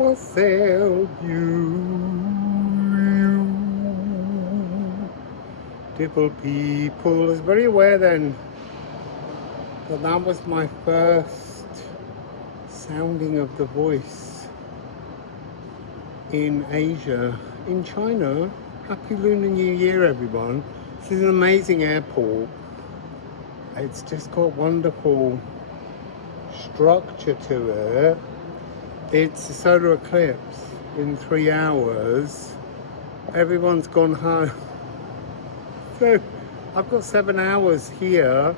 Wassail, Dibble people. I was very aware then that that was my first sounding of the voice in Asia, in China. Happy Lunar New Year, everyone. This is an amazing airport. It's just got wonderful structure to it. It's a solar eclipse in 3 hours. Everyone's gone home. So I've got 7 hours here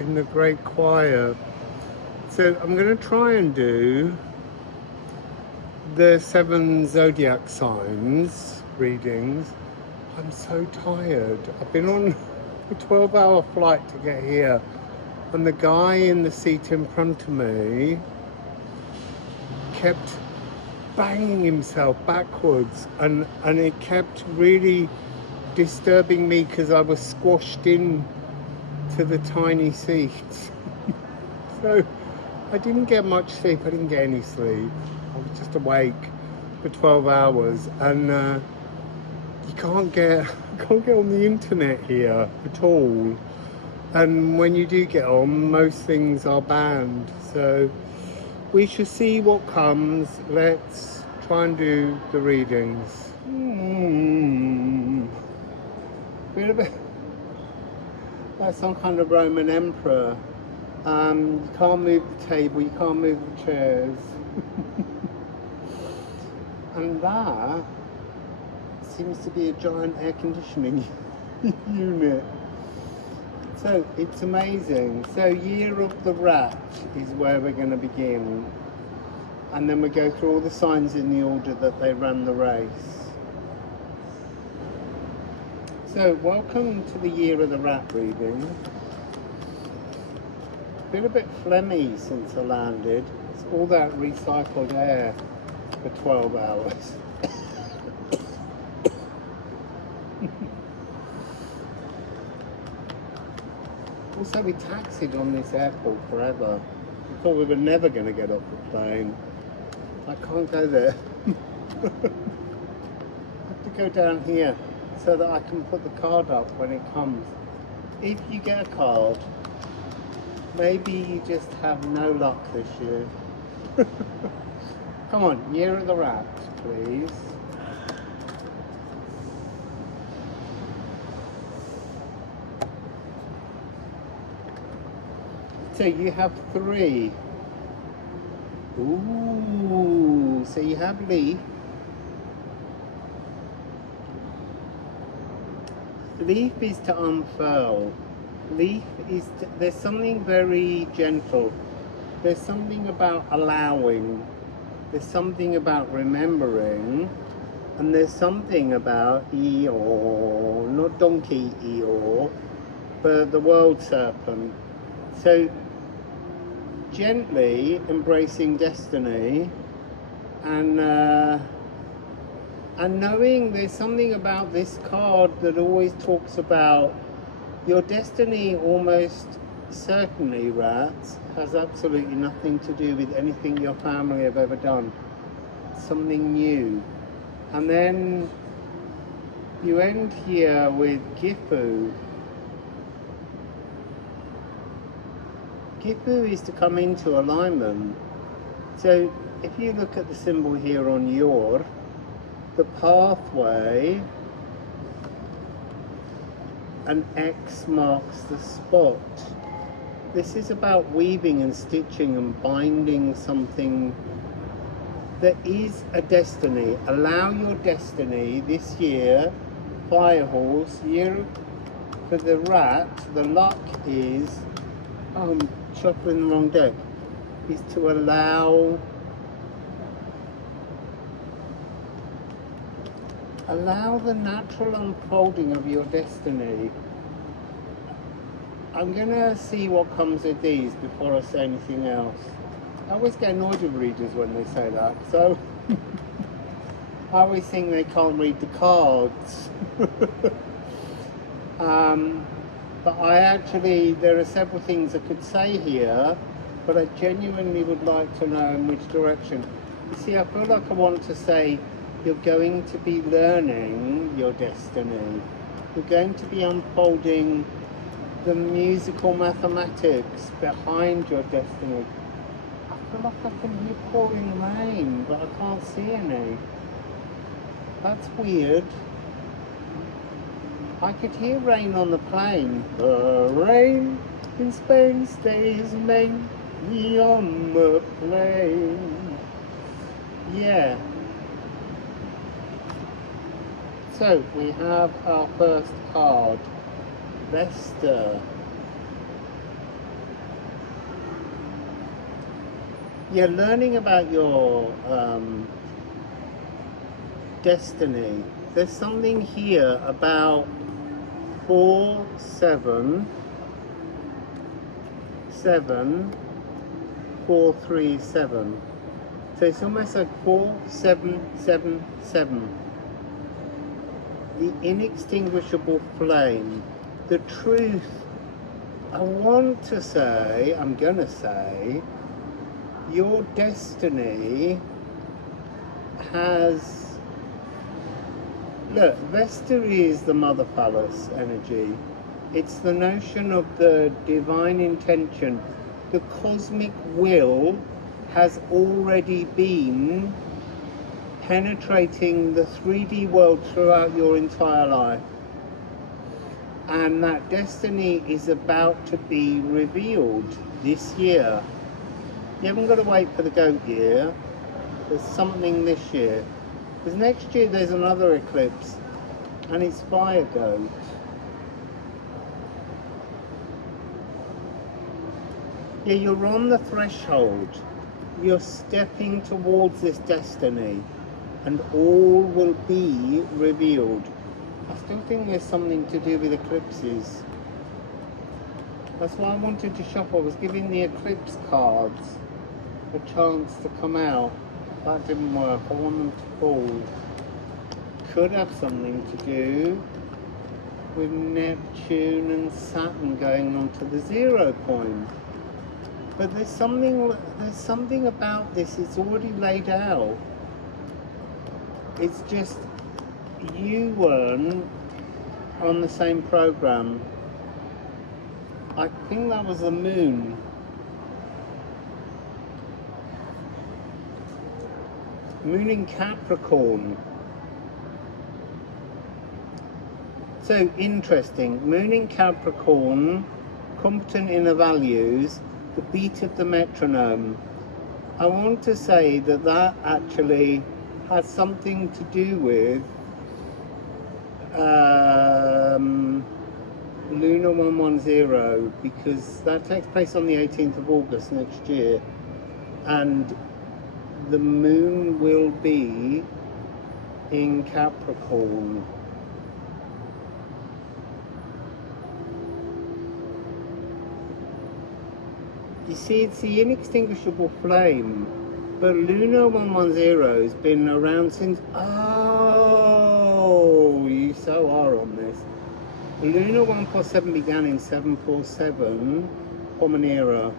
in the great quiet. So I'm going to try and do the 7 zodiac signs readings. I'm so tired. I've been on a 12-hour flight to get here, and the guy in the seat in front of me kept banging himself backwards, and it kept really disturbing me because I was squashed in to the tiny seats. So I didn't get much sleep. I didn't get any sleep. I was just awake for 12 hours, and you can't get on the internet here at all. And when you do get on, most things are banned. So we shall see what comes. Let's try and do the readings. Feel a bit like some kind of Roman emperor. You can't move the table, you can't move the chairs. And that seems to be a giant air conditioning unit. So it's amazing. So Year of the Rat is where we're going to begin. And then we go through all the signs in the order that they ran the race. So welcome to the Year of the Rat reading. Been a bit phlegmy since I landed. It's all that recycled air for 12 hours. Also, we taxied on this airport forever. We thought we were never going to get off the plane. I can't go there. I have to go down here so that I can put the card up when it comes. If you get a card, maybe you just have no luck this year. Come on, Year of the Rat, please. So you have 3. Ooh, so you have Leaf. Leaf is to unfurl. Leaf is to, there's something very gentle. There's something about allowing. There's something about remembering. And there's something about Eeyore, not Donkey Eeyore, but the world serpent. So gently embracing destiny, and knowing there's something about this card that always talks about your destiny. Almost certainly, rats, has absolutely nothing to do with anything your family have ever done. Something new. And then you end here with Gifu. Gifu is to come into alignment. So if you look at the symbol here on your, the pathway, an X marks the spot. This is about weaving and stitching and binding something that is a destiny. Allow your destiny this year. Firehorse, year for the rat, the luck is, shuffling the wrong deck, is to allow the natural unfolding of your destiny. I'm gonna see what comes of these before I say anything else. I always get annoyed with readers when they say that, so I always think they can't read the cards. But I actually, there are several things I could say here, but I genuinely would like to know in which direction. You see, I feel like I want to say you're going to be learning your destiny. You're going to be unfolding the musical mathematics behind your destiny. I feel like I can hear pouring rain, but I can't see any. That's weird. I could hear rain on the plane. The rain in Spain stays mainly on the plane. Yeah. So we have our first card, Vesta. Yeah, learning about your destiny. There's something here about 4, 7, 7, 4, 3, 7. So it's almost like 4, 7, 7, 7. The inextinguishable flame. The truth. I want to say, I'm gonna say, your destiny has, look, Vesta is the mother phallus energy. It's the notion of the divine intention. The cosmic will has already been penetrating the 3D world throughout your entire life. And that destiny is about to be revealed this year. You haven't got to wait for the goat year. There's something this year. Because next year there's another eclipse, and it's fire goat. Yeah, you're on the threshold. You're stepping towards this destiny, and all will be revealed. I still think there's something to do with eclipses. That's why I wanted to shop. I was giving the eclipse cards a chance to come out. That didn't work. I want them to fall. Could have something to do with Neptune and Saturn going on to the 0 point. But there's something about this. It's already laid out. It's just you weren't on the same program. I think that was the moon. Moon in Capricorn. So interesting. Moon in Capricorn, competent inner values, the beat of the metronome. I want to say that that actually has something to do with Lunar 110, because that takes place on the 18th of August next year, and the moon will be in Capricorn. You see, it's the inextinguishable flame, but Lunar 110 has been around since, oh, you so are on this. Lunar 147 began in 747, Common Era.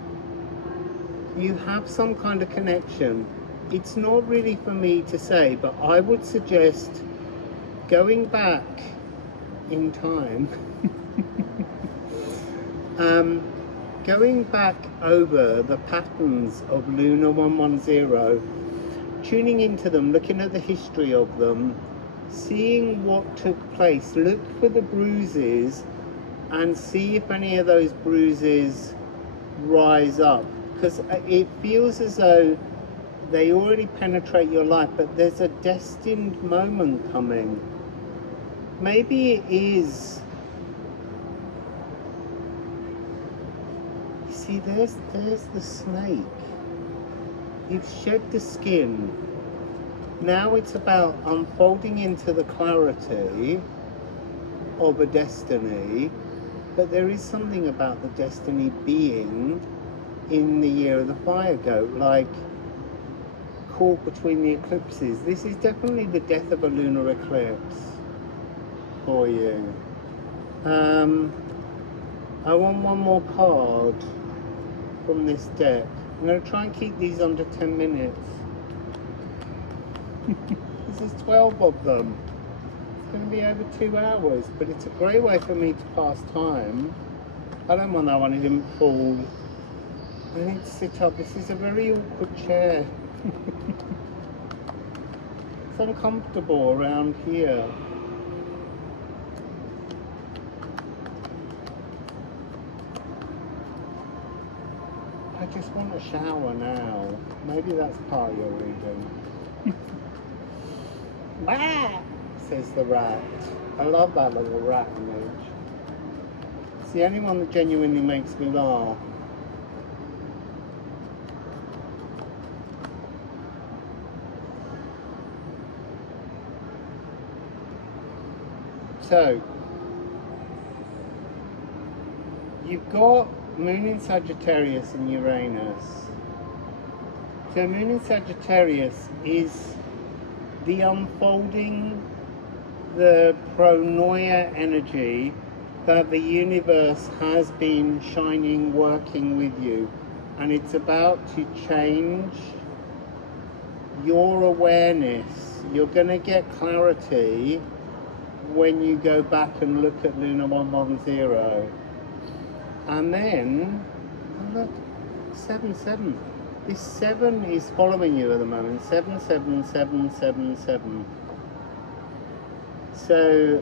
You have some kind of connection. It's not really for me to say, but I would suggest going back in time, going back over the patterns of Lunar 110, tuning into them, looking at the history of them, seeing what took place. Look for the bruises and see if any of those bruises rise up, because it feels as though they already penetrate your life, but there's a destined moment coming. Maybe it is. You see, there's the snake. You've shed the skin. Now it's about unfolding into the clarity of a destiny, but there is something about the destiny being in the year of the fire goat, like caught between the eclipses. This is definitely the death of a lunar eclipse for you. I want one more card from this deck. I'm going to try and keep these under 10 minutes. This is 12 of them. It's going to be over 2 hours, but it's a great way for me to pass time. I don't want that one, it didn't fall. I need to sit up. This is a very awkward chair. It's uncomfortable around here. I just want a shower now. Maybe that's part of your reading. Wah! Says the rat. I love that little rat image. It's the only one that genuinely makes me laugh. So, you've got Moon in Sagittarius and Uranus. So Moon in Sagittarius is the unfolding, the pronoia energy that the universe has been shining, working with you. And it's about to change your awareness. You're going to get clarity when you go back and look at Luna 110. And then, look, 7-7. This 7 is following you at the moment. 7-7-7-7-7. So,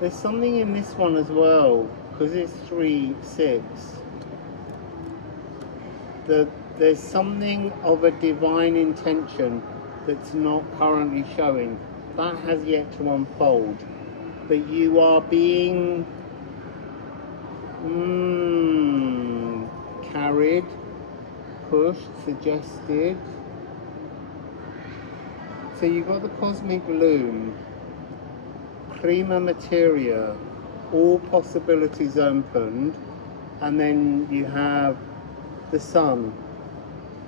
there's something in this one as well, because it's 3-6. There's something of a divine intention that's not currently showing. That has yet to unfold. But you are being carried, pushed, suggested. So you've got the cosmic loom, prima materia, all possibilities opened, and then you have the sun.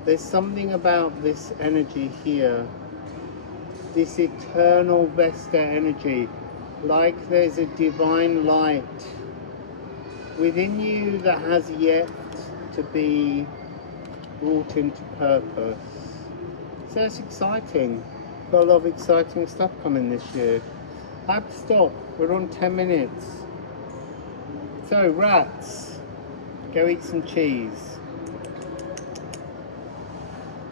There's something about this energy here, this eternal Vesta energy, like there's a divine light within you that has yet to be brought into purpose. So it's exciting. Got a lot of exciting stuff coming this year. I have to stop. We're on 10 minutes. So rats, go eat some cheese.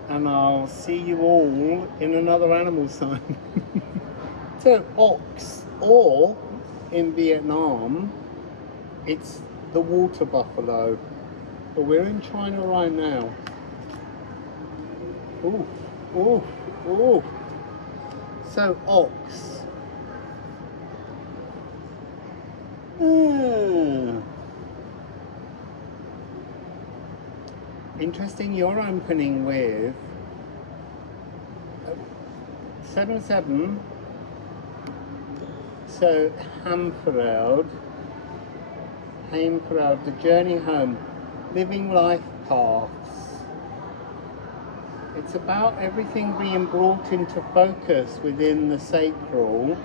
And I'll see you all in another animal sign. So ox, or in Vietnam, it's the water buffalo. But we're in China right now. Ooh, ooh, ooh. So ox. Interesting, you're opening with 7-7. So Heimfeld, the journey home, living life paths. It's about everything being brought into focus within the sacral.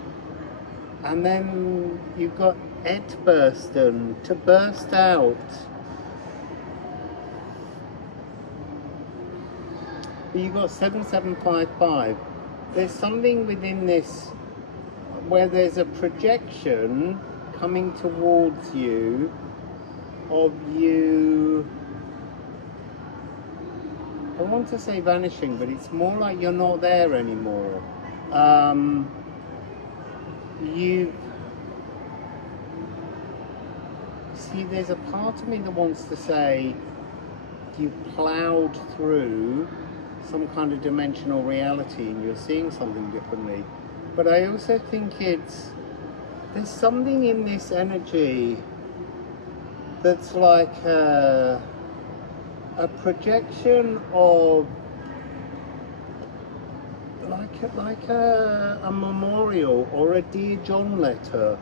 And then you've got Etbursten, to burst out. But you've got 7755. There's something within this where there's a projection coming towards you of you, I want to say vanishing, but it's more like you're not there anymore. See, there's a part of me that wants to say you ploughed through some kind of dimensional reality and you're seeing something differently. But I also think there's something in this energy that's like a projection of like a memorial or a Dear John letter.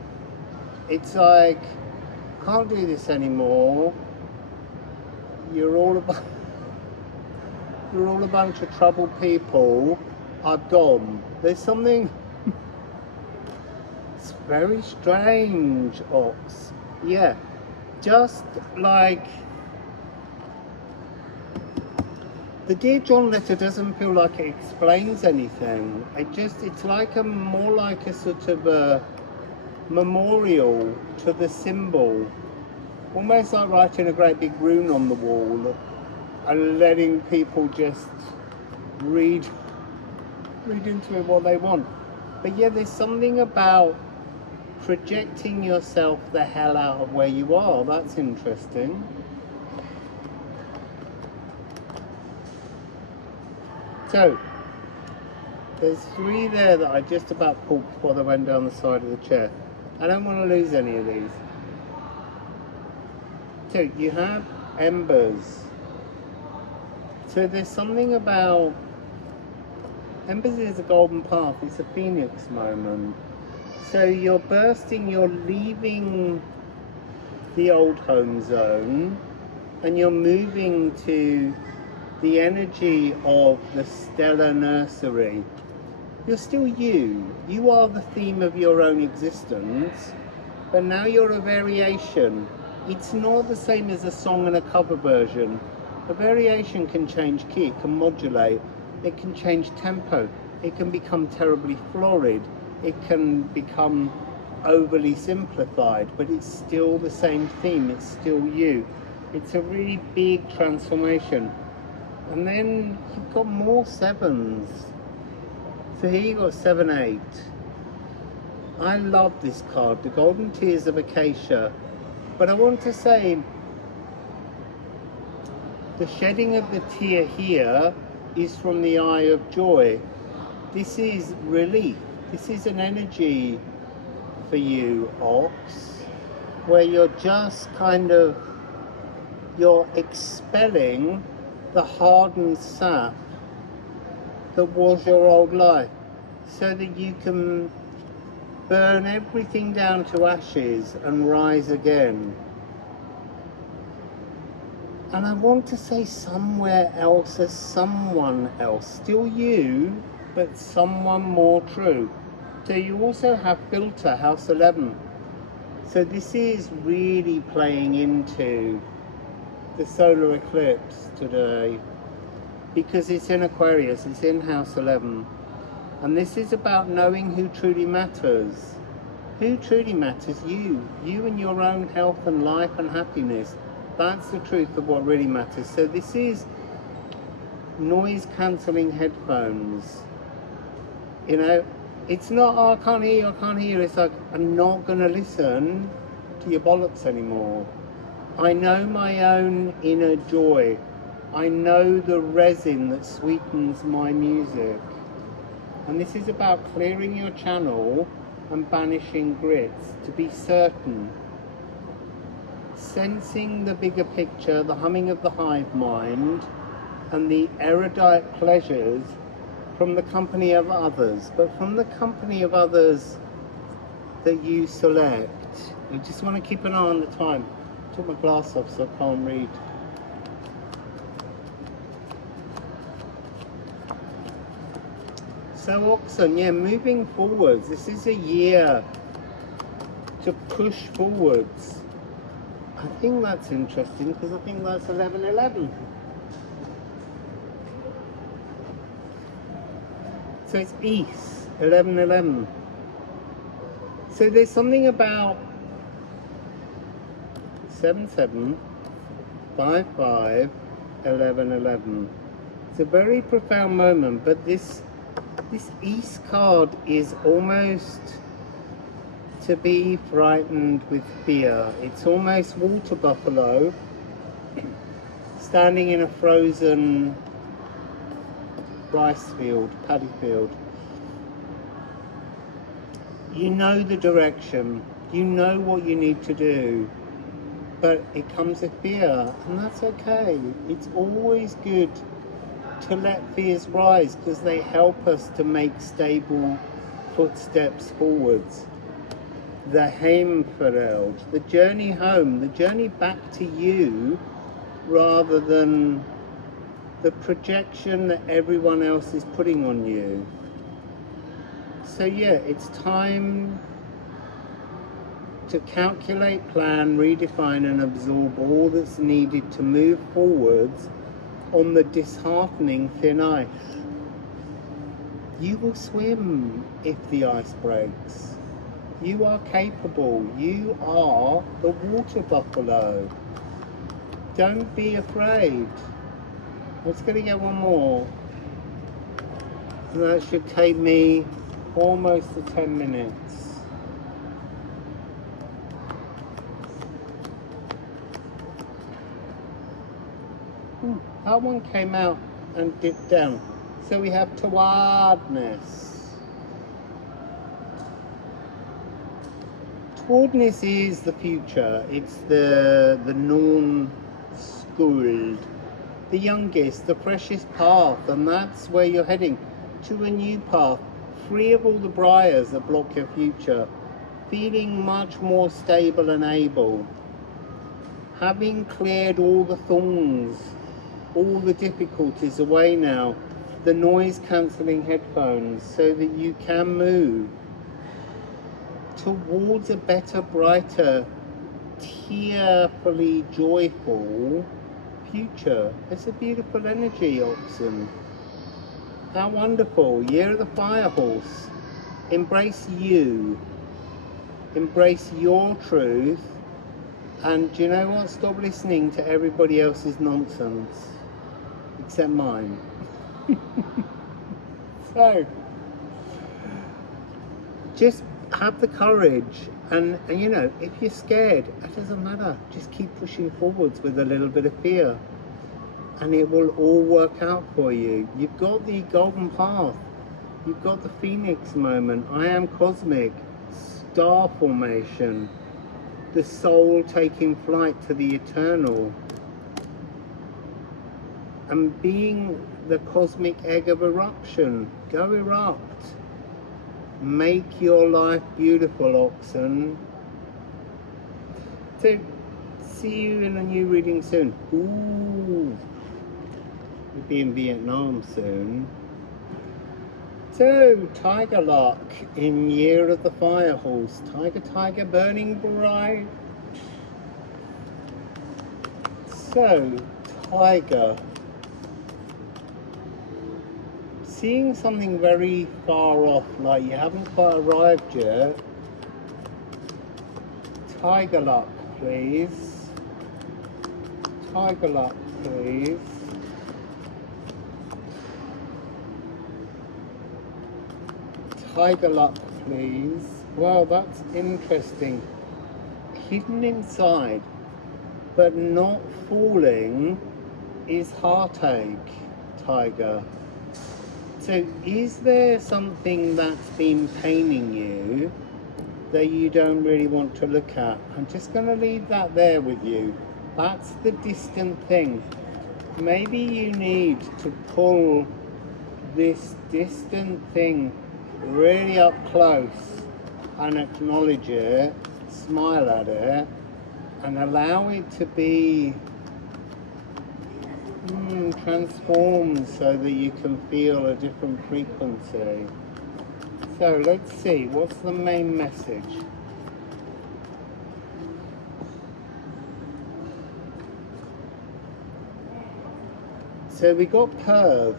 It's like, can't do this anymore. You're all a bunch of troubled people. I've gone. There's something. It's very strange, Ox. Yeah. just like the Dear John letter doesn't feel like it explains anything. It's like more like a sort of a memorial to the symbol, almost like writing a great big rune on the wall and letting people just read into it what they want. But yeah, there's something about projecting yourself the hell out of where you are. That's interesting. So there's 3 there that I just about pulled before they went down the side of the chair. I don't want to lose any of these. So you have embers. So there's something about embers is a golden path. It's a phoenix moment. So you're bursting, you're leaving the old home zone and you're moving to the energy of the stellar nursery. You're still you. You are the theme of your own existence, but now you're a variation. It's not the same as a song and a cover version. A variation can change key, it can modulate, it can change tempo, it can become terribly florid, it can become overly simplified, but it's still the same theme, it's still you. It's a really big transformation. And then you've got more 7s. So here you've got 7, 8. I love this card, the Golden Tears of Acacia. But I want to say, the shedding of the tear here is from the eye of joy. This is relief. This is an energy for you, Ox, where you're just kind of, you're expelling the hardened sap that was your old life, so that you can burn everything down to ashes and rise again. And I want to say somewhere else as someone else, still you, but someone more true. So you also have Filter, House 11. So this is really playing into the solar eclipse today, because it's in Aquarius, it's in House 11. And this is about knowing who truly matters. Who truly matters? You and your own health and life and happiness. That's the truth of what really matters. So this is noise cancelling headphones. You know, it's not, oh, I can't hear you, I can't hear you. It's like, I'm not going to listen to your bollocks anymore. I know my own inner joy. I know the resin that sweetens my music. And this is about clearing your channel and banishing grits to be certain. Sensing the bigger picture, the humming of the hive mind, and the erudite pleasures from the company of others, but from the company of others that you select. You just want to keep an eye on the time. I took my glass off so I can't read. So Oxen, yeah, moving forwards. This is a year to push forwards. I think that's interesting because I think that's 11/11. So it's East, 11/11. So there's something about 7/7, 5/5, 11/11. It's a very profound moment, but this East card is almost to be frightened with fear. It's almost water buffalo standing in a frozen rice field, paddy field. You know the direction, you know what you need to do, but it comes with fear, and that's okay. It's always good to let fears rise because they help us to make stable footsteps forwards. The Heimfeld, the journey home, the journey back to you, rather than the projection that everyone else is putting on you. So yeah, it's time to calculate, plan, redefine and absorb all that's needed to move forwards on the disheartening thin ice. You will swim if the ice breaks. You are capable. You are the water buffalo. Don't be afraid. Let's going to get one more. And that should take me almost to 10 minutes. That one came out and dipped down. So we have towardness. Towardness is the future. It's the non-schooled, the youngest, the freshest path, and that's where you're heading, to a new path, free of all the briars that block your future, feeling much more stable and able, having cleared all the thorns, all the difficulties away now, the noise cancelling headphones, so that you can move towards a better, brighter, tearfully joyful future. It's a beautiful energy, Oxen. How wonderful. Year of the Fire Horse. Embrace you. Embrace your truth. And do you know what? Stop listening to everybody else's nonsense. Except mine. So, just have the courage. And you know, if you're scared, it doesn't matter. Just keep pushing forwards with a little bit of fear. And it will all work out for you. You've got the golden path. You've got the phoenix moment. I am cosmic. Star formation. The soul taking flight to the eternal. And being the cosmic egg of eruption. Go erupt. Make your life beautiful, Oxen. So, see you in a new reading soon. Ooh. We'll be in Vietnam soon. So, Tiger Luck in Year of the Fire Horse. Tiger, tiger, burning bright. So, Tiger. Seeing something very far off, like you haven't quite arrived yet. Tiger Luck, please. Tiger Luck, please. Tiger Luck, please. Well, that's interesting. Hidden inside, but not falling, is heartache, Tiger. So is there something that's been paining you that you don't really want to look at? I'm just going to leave that there with you. That's the distant thing. Maybe you need to pull this distant thing really up close and acknowledge it, smile at it, and allow it to be transformed so that you can feel a different frequency. So let's see, what's the main message? So we got Perv.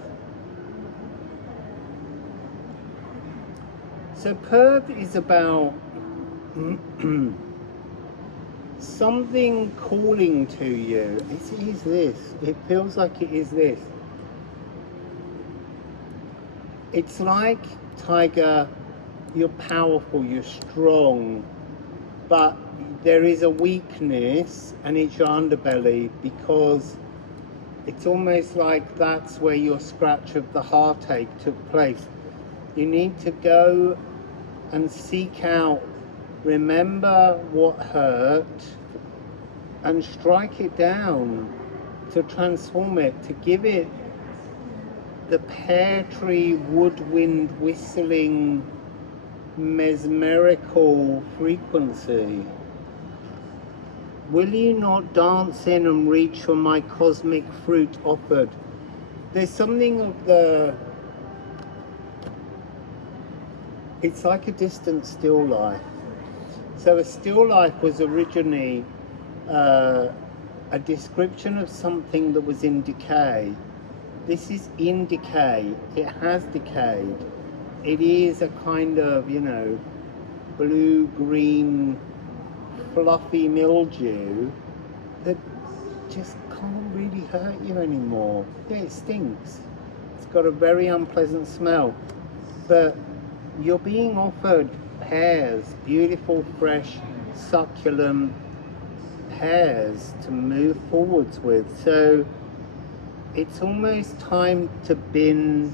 So Perv is about something calling to you. It is this. It feels like it is this. It's like, Tiger, you're powerful, you're strong, but there is a weakness, and it's your underbelly, because it's almost like that's where your scratch of the heartache took place. You need to go and seek out, remember what hurt, and strike it down, to transform it, to give it the pear tree woodwind whistling mesmerical frequency. Will you not dance in and reach for my cosmic fruit offered? There's something of the, it's like a distant still life. So a still life was originally a description of something that was in decay. This is in decay. It has decayed. It is a kind of, you know, blue-green fluffy mildew that just can't really hurt you anymore. Yeah, it stinks. It's got a very unpleasant smell. But you're being offered pears, beautiful, fresh, succulent pears to move forwards with. So it's almost time to bin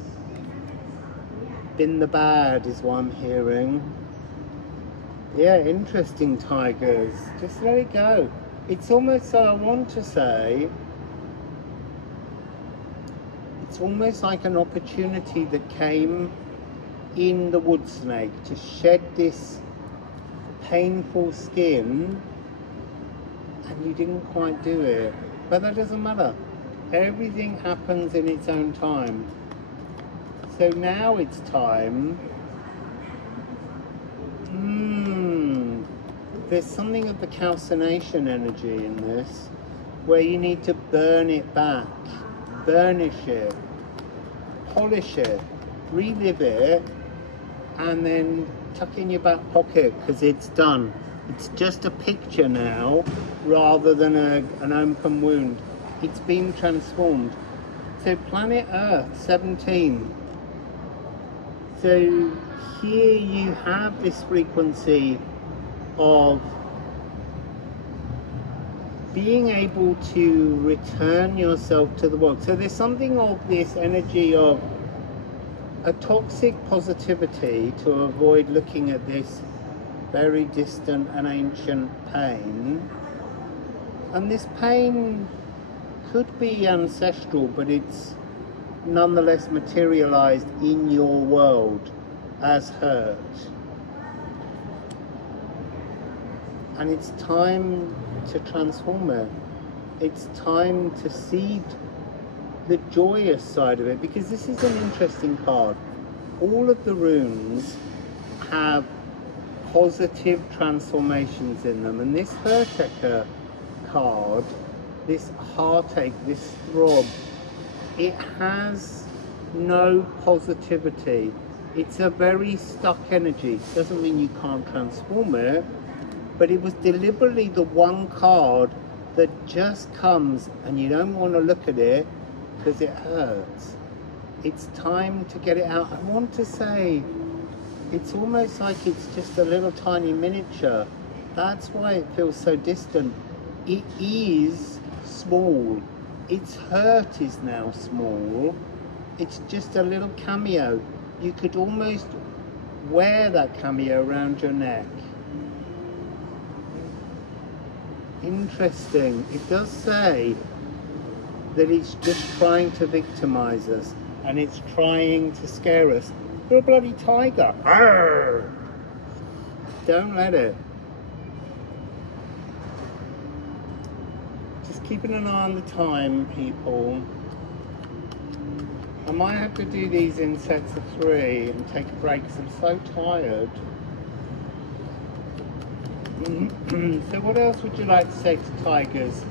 the bad is what I'm hearing. Yeah, interesting, tigers. Just let it go. It's almost, I want to say, it's almost like an opportunity that came in the wood snake to shed this painful skin, and you didn't quite do it. But that doesn't matter. Everything happens in its own time. So now it's time. There's something of the calcination energy in this, where you need to burn it back, burnish it, polish it, relive it, and then tuck in your back pocket because it's done. It's just a picture now rather than an open wound. It's been transformed. So planet Earth 17. So here you have this frequency of being able to return yourself to the world. So there's something of this energy of a toxic positivity to avoid looking at this very distant and ancient pain. And this pain could be ancestral, but it's nonetheless materialized in your world as hurt. And it's time to transform it. It's time to see the joyous side of it, because this is an interesting card. All of the runes have positive transformations in them, and this Hertecker card, this heartache, this throb, it has no positivity. It's a very stuck energy. Doesn't mean you can't transform it, but it was deliberately the one card that just comes and you don't want to look at it because it hurts. It's time to get it out. I want to say it's almost like it's just a little tiny miniature. That's why it feels so distant. It is small. Its hurt is now small. It's just a little cameo. You could almost wear that cameo around your neck. Interesting. It does say that it's just trying to victimize us and it's trying to scare us. You're a bloody tiger. Arr! Don't let it. Just keeping an eye on the time, people. I might have to do these in sets of 3 and take a break because I'm so tired. So what else would you like to say to tigers?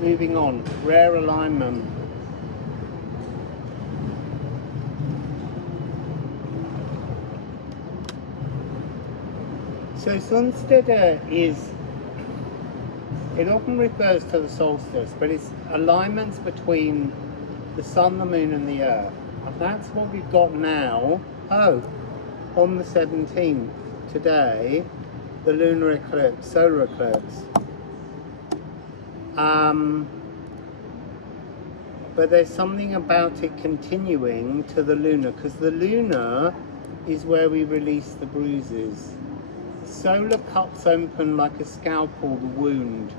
Moving on, rare alignment. So Sunstede is, it often refers to the solstice, but it's alignments between the sun, the moon and the earth. And that's what we've got now. Oh, on the 17th, today, the lunar eclipse, solar eclipse. But there's something about it continuing to the lunar, because the lunar is where we release the bruises. The solar cuts open like a scalpel, the wound.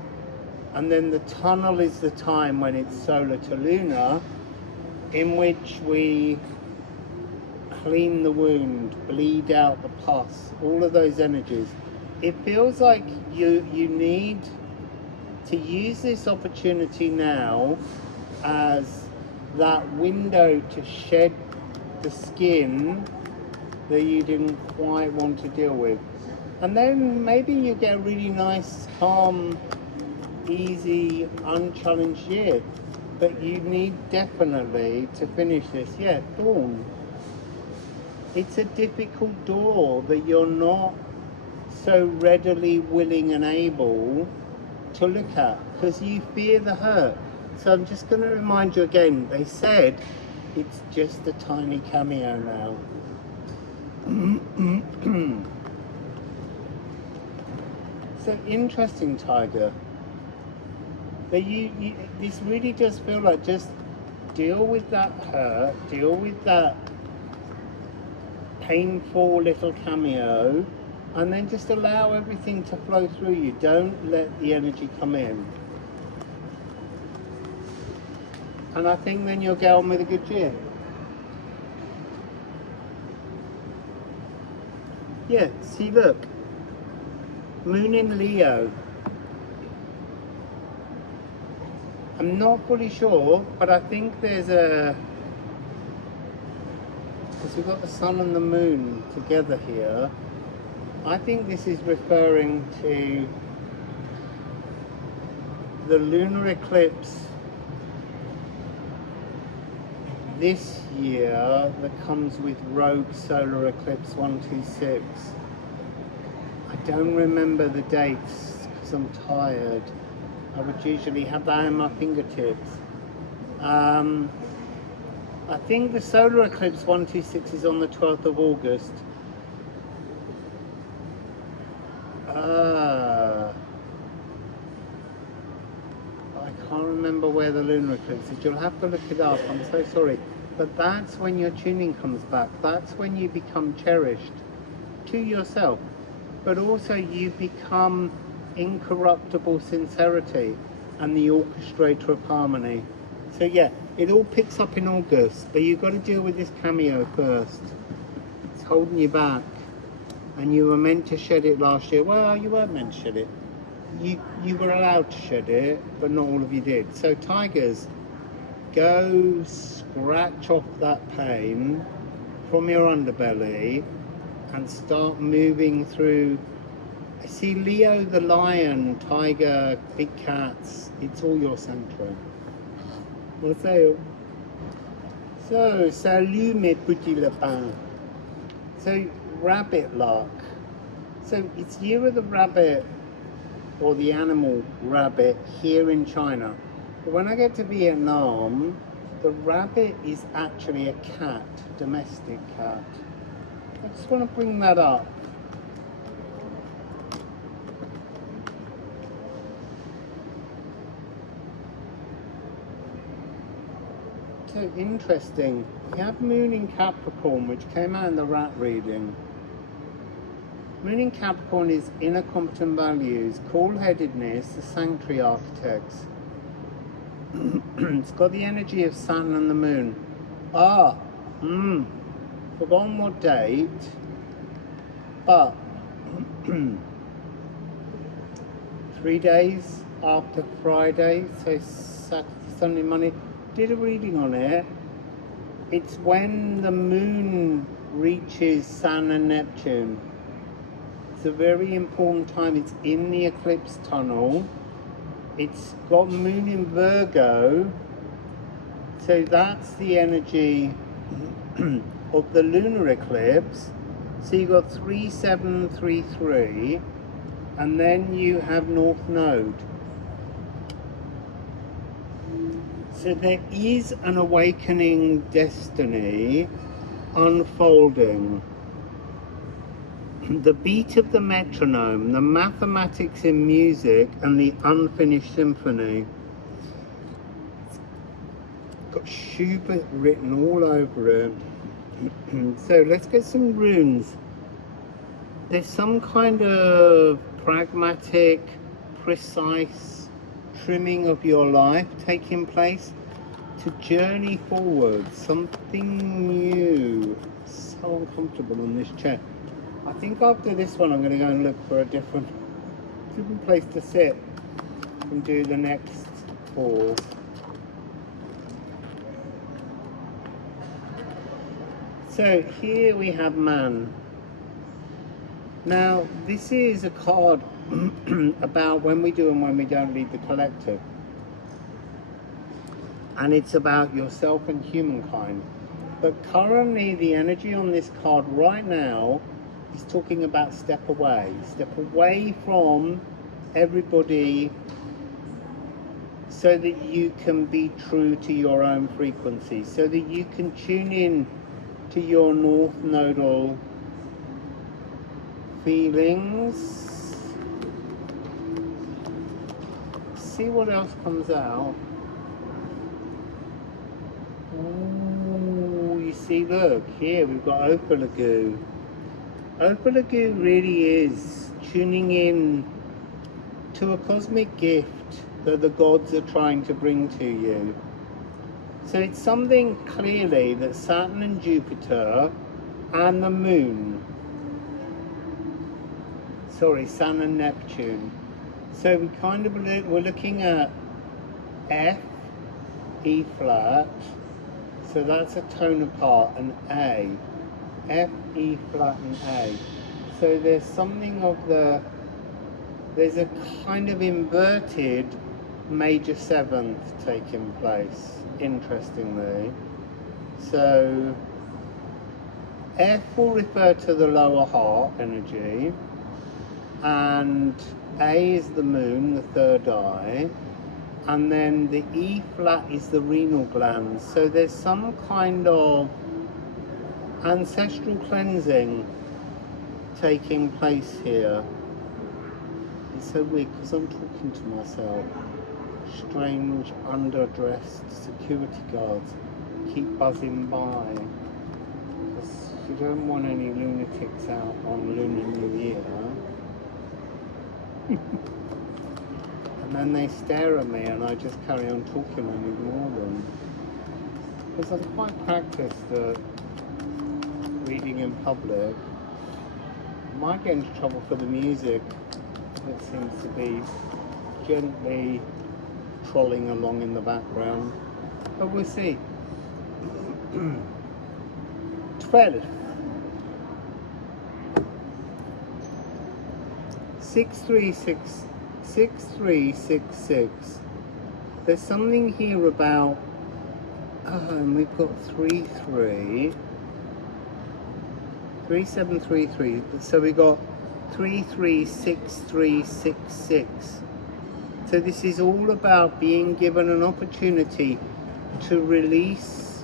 And then the tunnel is the time when it's solar to lunar, in which we clean the wound, bleed out the pus, all of those energies. It feels like you need to use this opportunity now as that window to shed the skin that you didn't quite want to deal with. And then maybe you get a really nice, calm, easy, unchallenged year. But you need definitely to finish this. Yeah, dawn. It's a difficult door that you're not so readily willing and able to look at because you fear the hurt. So I'm just going to remind you again, they said it's just a tiny cameo now. So interesting, Tiger. But this really does feel like just deal with that hurt, deal with that painful little cameo, and then just allow everything to flow through you. Don't let the energy come in. And I think then you'll get on with a good year. Yeah, see, look. Moon in Leo. I'm not fully sure, but I think there's a... because we've got the sun and the moon together here. I think this is referring to the lunar eclipse this year that comes with rogue solar eclipse 126. I don't remember the dates because I'm tired. I would usually have that in my fingertips. I think the solar eclipse 126 is on the 12th of August. I can't remember where the lunar eclipse is. You'll have to look it up. I'm so sorry. But that's when your tuning comes back. That's when you become cherished to yourself. But also you become incorruptible sincerity and the orchestrator of harmony. So yeah, it all picks up in August, but you've got to deal with this cameo first. It's holding you back. And you were meant to shed it last year. Well, you weren't meant to shed it. You were allowed to shed it, but not all of you did. So tigers, go scratch off that pain from your underbelly and start moving through. I see Leo the lion, tiger, big cats. It's all your centre. Wassail. So, salut mes petits lapins. So, rabbit luck. So, it's year of the rabbit, or the animal rabbit, here in China. But when I get to Vietnam, the rabbit is actually a cat, domestic cat. I just want to bring that up. So interesting. You have Moon in Capricorn, which came out in the rat reading. Moon in Capricorn is inner competent values, cool-headedness, the sanctuary architects. It's got the energy of Saturn and the Moon. Forgotten what date, but 3 days after Friday, so Saturday, Sunday, Monday. Did a reading on it. It's when the Moon reaches Sun and Neptune. It's a very important time. It's in the eclipse tunnel. It's got Moon in Virgo. So that's the energy of the lunar eclipse. So you've got 3733, and then you have North Node. So there is an awakening destiny unfolding. The beat of the metronome, the mathematics in music, and the unfinished symphony. It's got Schubert written all over it. So let's get some runes. There's some kind of pragmatic, precise trimming of your life taking place to journey forward, something new. So uncomfortable on this chair. I think after this one I'm going to go and look for a different place to sit and do the next 4. So here we have man. Now, this is a card about when we do and when we don't leave the collective. And it's about yourself and humankind. But currently, the energy on this card right now is talking about step away from everybody, so that you can be true to your own frequency, so that you can tune in to your North Nodal feelings. See what else comes out. Ooh, you see, look, here we've got Opalagu. Opalagu really is tuning in to a cosmic gift that the gods are trying to bring to you. So it's something clearly that Saturn and Jupiter and the Moon, Sun and Neptune. So we kind of, we're looking at F, E flat, so that's a tone apart, and A, F, E flat and A. So there's something of there's a kind of inverted major seventh taking place, interestingly. So F will refer to the lower heart energy, and A is the moon, the third eye, and then the E flat is the renal glands. So there's some kind of ancestral cleansing taking place here. It's so weird because I'm talking to myself. Strange underdressed security guards keep buzzing by, because you don't want any lunatics out on Lunar New Year. And then they stare at me and I just carry on talking and ignore them, because I'm quite practiced at reading in public. I might get into trouble for the music that seems to be gently trolling along in the background, but we'll see. 12. 6366. There's something here about, and we've got 3733. So we got 336366. So this is all about being given an opportunity to release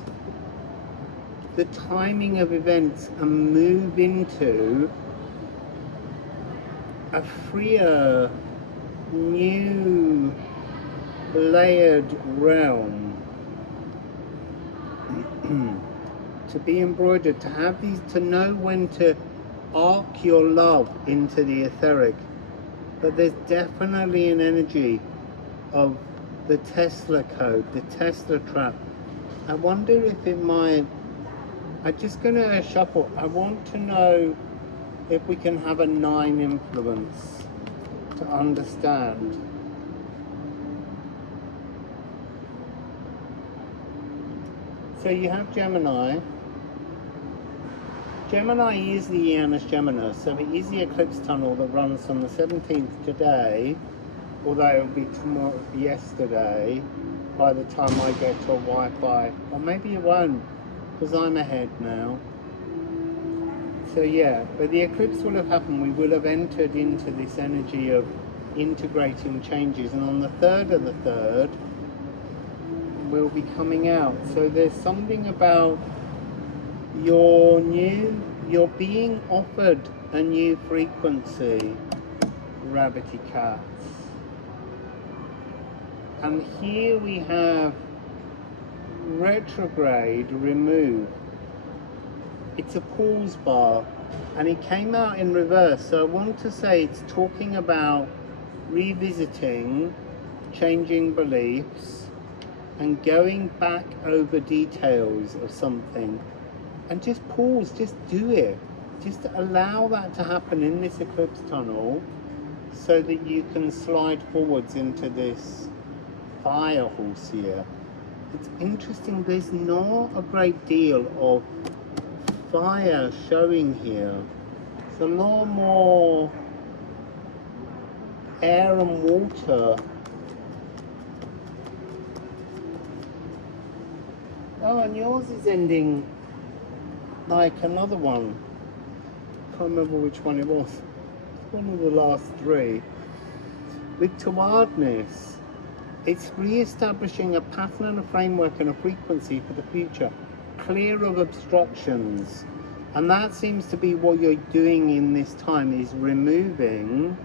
the timing of events and move into a freer, new, layered realm. To be embroidered, to have these, to know when to arc your love into the etheric. But there's definitely an energy of the Tesla code, the Tesla trap. I wonder if it might, I'm just going to shuffle. I want to know if we can have a 9 influence to understand. So you have Gemini. Gemini is the Janus Gemini, so it is the eclipse tunnel that runs from the 17th today, although it will be tomorrow, yesterday, by the time I get to Wi-Fi. Or maybe it won't, because I'm ahead now. So yeah, but the eclipse will have happened. We will have entered into this energy of integrating changes, and on the 3rd of the 3rd, we'll be coming out. So there's something about you're being offered a new frequency, rabbity cats. And here we have retrograde removed. It's a pause bar, and it came out in reverse. So I want to say it's talking about revisiting, changing beliefs, and going back over details of something. And just pause, just do it. Just allow that to happen in this eclipse tunnel, so that you can slide forwards into this fire horse here. It's interesting, there's not a great deal of fire showing here. a lot more air and water. Oh, and yours is ending like another one. Can't remember which one it was. It's one of the last three. With towardness, it's re-establishing a pattern and a framework and a frequency for the future, clear of obstructions. And that seems to be what you're doing in this time, is removing,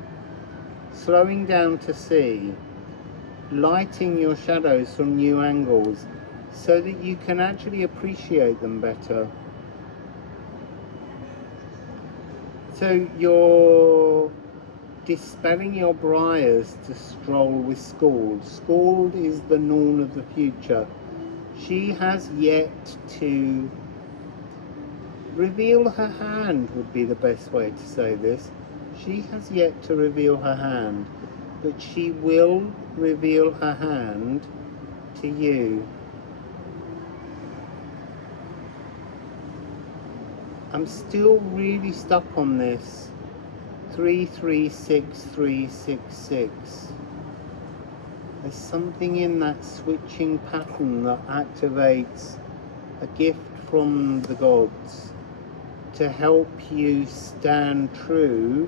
slowing down to see, lighting your shadows from new angles so that you can actually appreciate them better. So you're dispelling your briars to stroll with Scald. Scald is the Norn of the future. She has yet to reveal her hand, would be the best way to say this. She has yet to reveal her hand, but she will reveal her hand to you. I'm still really stuck on this 336366. There's something in that switching pattern that activates a gift from the gods to help you stand true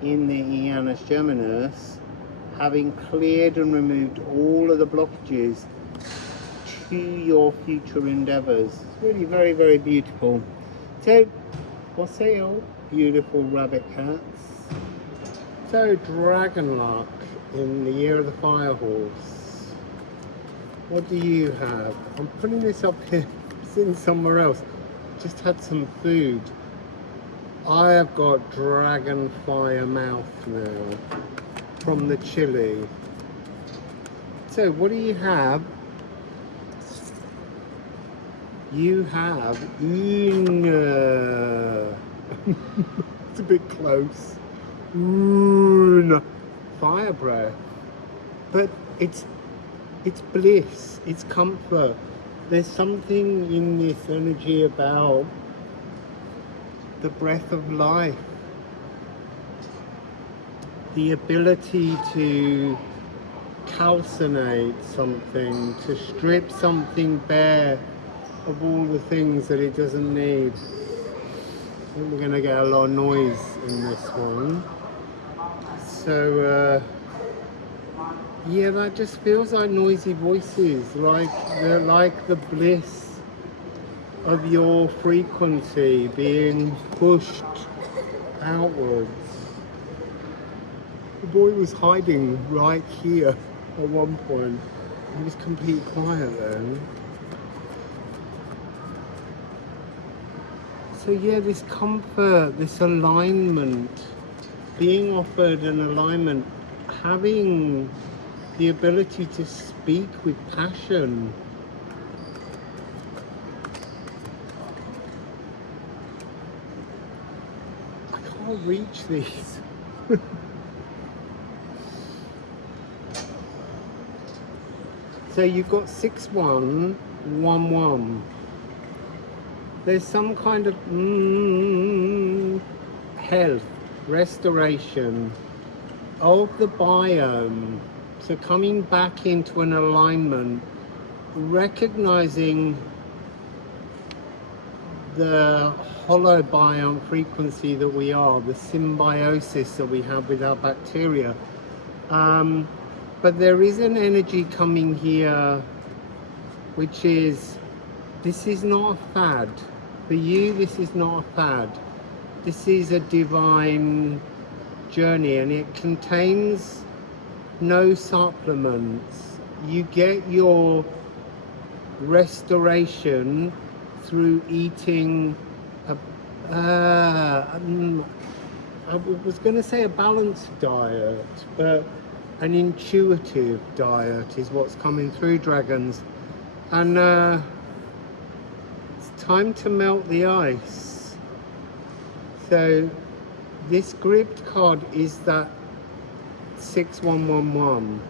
in the Janus Geminis, having cleared and removed all of the blockages to your future endeavors. It's really very, very beautiful. So, Wassail, beautiful rabbit cats. So, dragon luck in the year of the fire horse. What do you have? I'm putting this up here, it's in somewhere else. Just had some food. I have got dragon fire mouth now from the chili. So, what do you have? You have Una. It's a bit close. Una. Fire breath. But it's bliss, it's comfort. There's something in this energy about the breath of life. The ability to calcinate something, to strip something bare of all the things that it doesn't need. I think we're going to get a lot of noise in this one. So yeah, that just feels like noisy voices, like the bliss of your frequency being pushed outwards. The boy was hiding right here at one point. He was completely quiet then. So yeah, this comfort, this alignment, being offered an alignment, having the ability to speak with passion. I can't reach these. So you've got 6111. There's some kind of health, restoration of the biome. So coming back into an alignment, recognizing the hollow biome frequency that we are, the symbiosis that we have with our bacteria. But there is an energy coming here, which is, this is not a fad. For you, this is not a fad. This is a divine journey, and it contains no supplements. You get your restoration through eating I was going to say a balanced diet, but an intuitive diet is what's coming through, dragons. And it's time to melt the ice. So this gripped card is that 6111,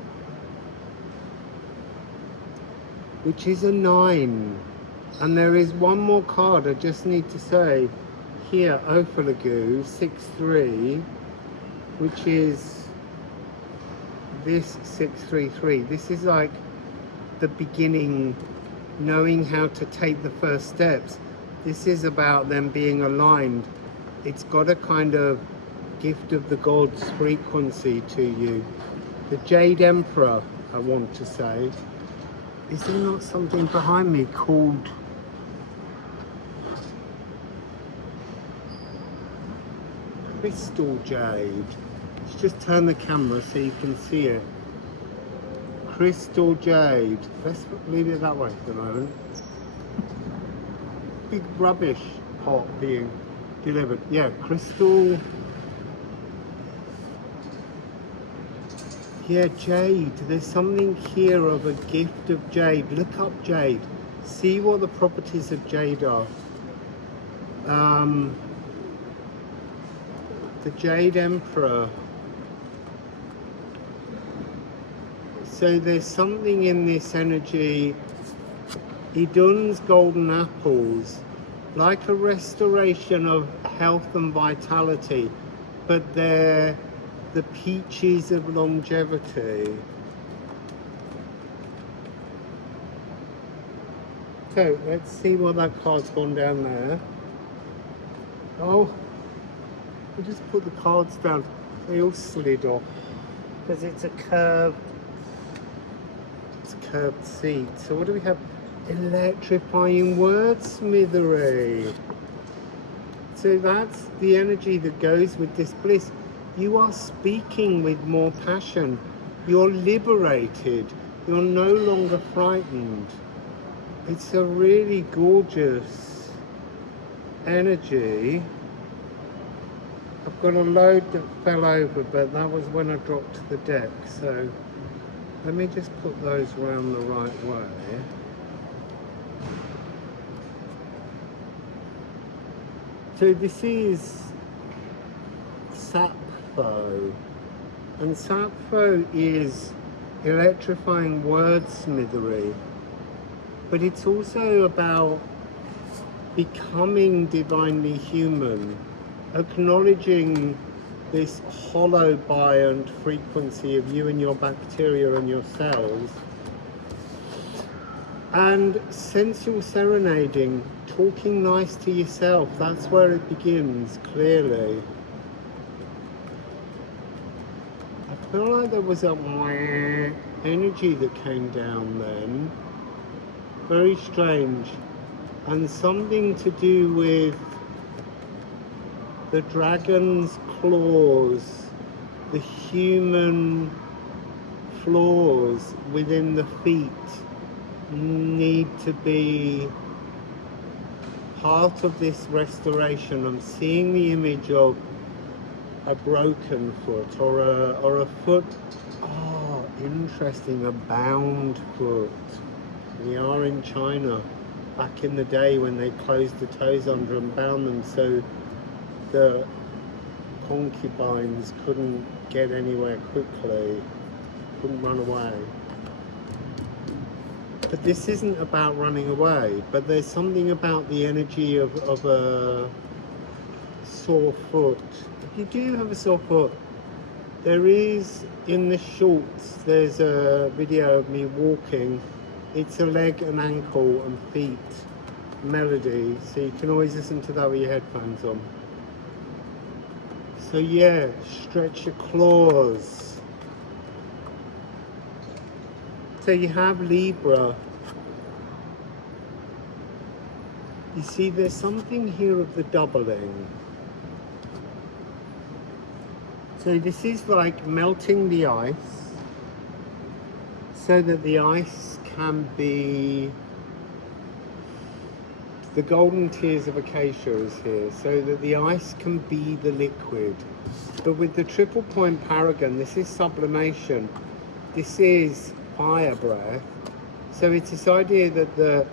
which is a 9. And there is one more card I just need to say. here Ophalagu 6-3, which is this 6-3-3. This is like the beginning, knowing how to take the first steps. This is about them being aligned. It's got a kind of gift of the gods frequency to you. The Jade Emperor, I want to say. Is there not something behind me called Crystal Jade? Let's just turn the camera so you can see it. Crystal Jade. Let's leave it that way at the moment. Big rubbish pot being delivered. Yeah, crystal. Yeah, jade. There's something here of a gift of jade. Look up jade. See what the properties of jade are. The Jade Emperor. So there's something in this energy. Ædan's golden apples, like a restoration of health and vitality, but they're the peaches of longevity. So let's see what that card's gone down there. Oh, I just put the cards down. They all slid off because it's a curved seat. So what do we have? Electrifying wordsmithery. So that's the energy that goes with this bliss. You are speaking with more passion. You're liberated. You're no longer frightened. It's a really gorgeous energy. I've got a load that fell over, but that was when I dropped the deck. So let me just put those around the right way. So this is Sappho, and Sappho is electrifying wordsmithery, but it's also about becoming divinely human, acknowledging this hollow buoyant frequency of you and your bacteria and your cells, and sensual serenading, talking nice to yourself. That's where it begins, clearly. I feel like there was a energy that came down then. Very strange. And something to do with the dragon's claws, the human flaws within the feet need to be part of this restoration. I'm seeing the image of a broken foot or a foot. Oh, interesting, a bound foot. We are in China back in the day when they closed the toes under and bound them so the concubines couldn't get anywhere quickly, couldn't run away. But this isn't about running away, but there's something about the energy of a sore foot. If you do have a sore foot, there is, in the shorts, there's a video of me walking. It's a leg and ankle and feet melody, so you can always listen to that with your headphones on. So yeah, stretch your claws. So you have Libra. You see, there's something here of the doubling. So this is like melting the ice so that the ice can be, the golden tears of acacia is here, so that the ice can be the liquid. But with the triple point paragon, this is sublimation. This is fire breath. So it's this idea that the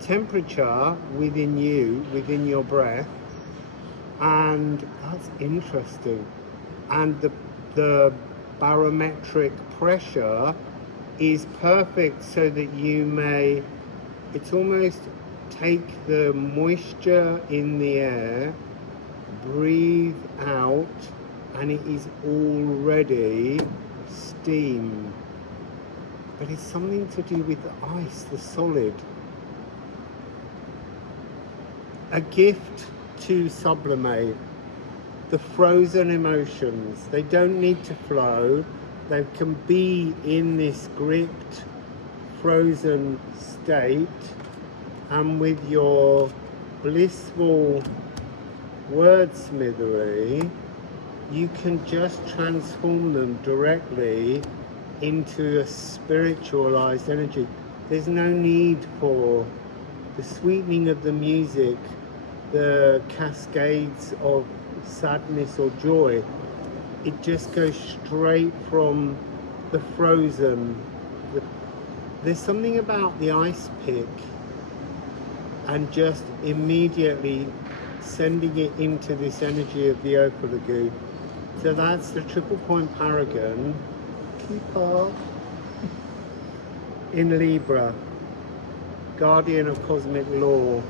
temperature within you, within your breath, and that's interesting, and the barometric pressure is perfect so that you may, it's almost take the moisture in the air breathe out, and it is already steam. But it's something to do with the ice, the solid. A gift to sublimate the frozen emotions. They don't need to flow. They can be in this gripped, frozen state, and with your blissful wordsmithery, you can just transform them directly into a spiritualized energy. There's no need for the sweetening of the music, the cascades of sadness or joy. It just goes straight from the frozen. There's something about the ice pick and just immediately sending it into this energy of the opal lagoon. So that's the triple point paragon. Keep up. In Libra, guardian of cosmic law.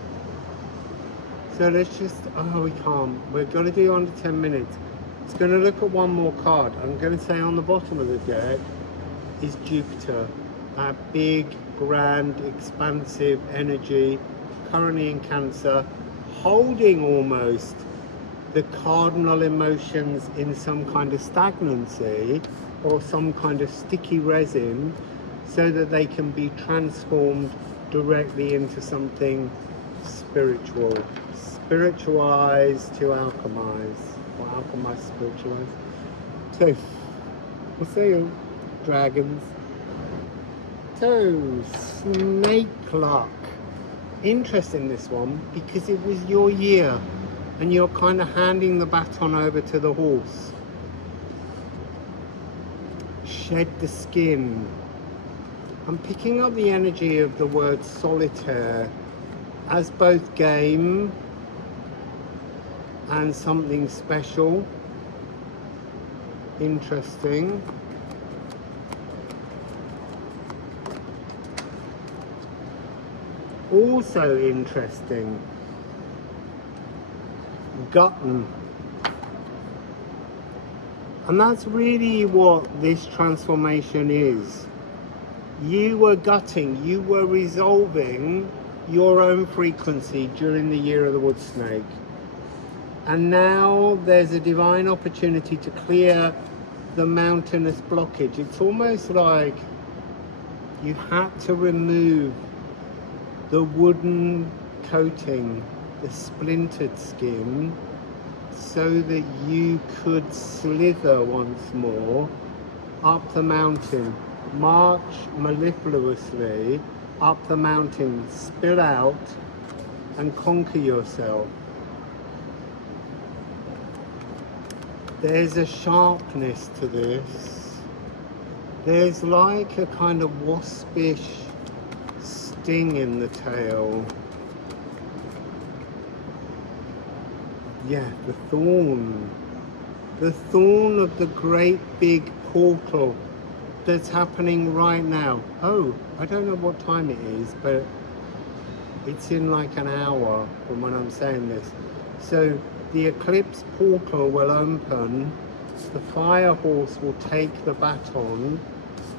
So let's just, we can't. We're going to do under 10 minutes. It's going to look at one more card. I'm going to say on the bottom of the deck is Jupiter. That big, grand, expansive energy, currently in Cancer, holding almost the cardinal emotions in some kind of stagnancy or some kind of sticky resin, so that they can be transformed directly into something spiritual. Spiritualize to alchemize, or alchemize, spiritualize. So, we'll see you, dragons. So, snake luck. Interesting, this one, because it was your year and you're kind of handing the baton over to the horse. Shed the skin. I'm picking up the energy of the word solitaire as both game and something special, interesting. Also interesting, gutting. And that's really what this transformation is. You were gutting, you were resolving your own frequency during the year of the wood snake. And now there's a divine opportunity to clear the mountainous blockage. It's almost like you had to remove the wooden coating, the splintered skin, so that you could slither once more up the mountain, march mellifluously up the mountain, spill out and conquer yourself. There's a sharpness to this. There's like a kind of waspish sting in the tail. Yeah, the thorn. The thorn of the great big portal that's happening right now. Oh, I don't know what time it is, but it's in like an hour from when I'm saying this. So the eclipse portal will open, the fire horse will take the baton,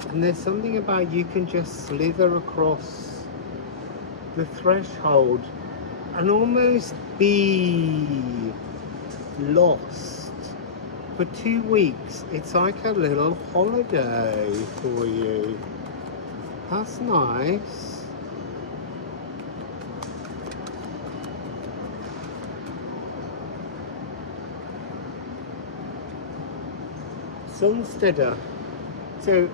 and there's something about you can just slither across the threshold and almost be lost for 2 weeks. It's like a little holiday for you. That's nice. Sunsteader. So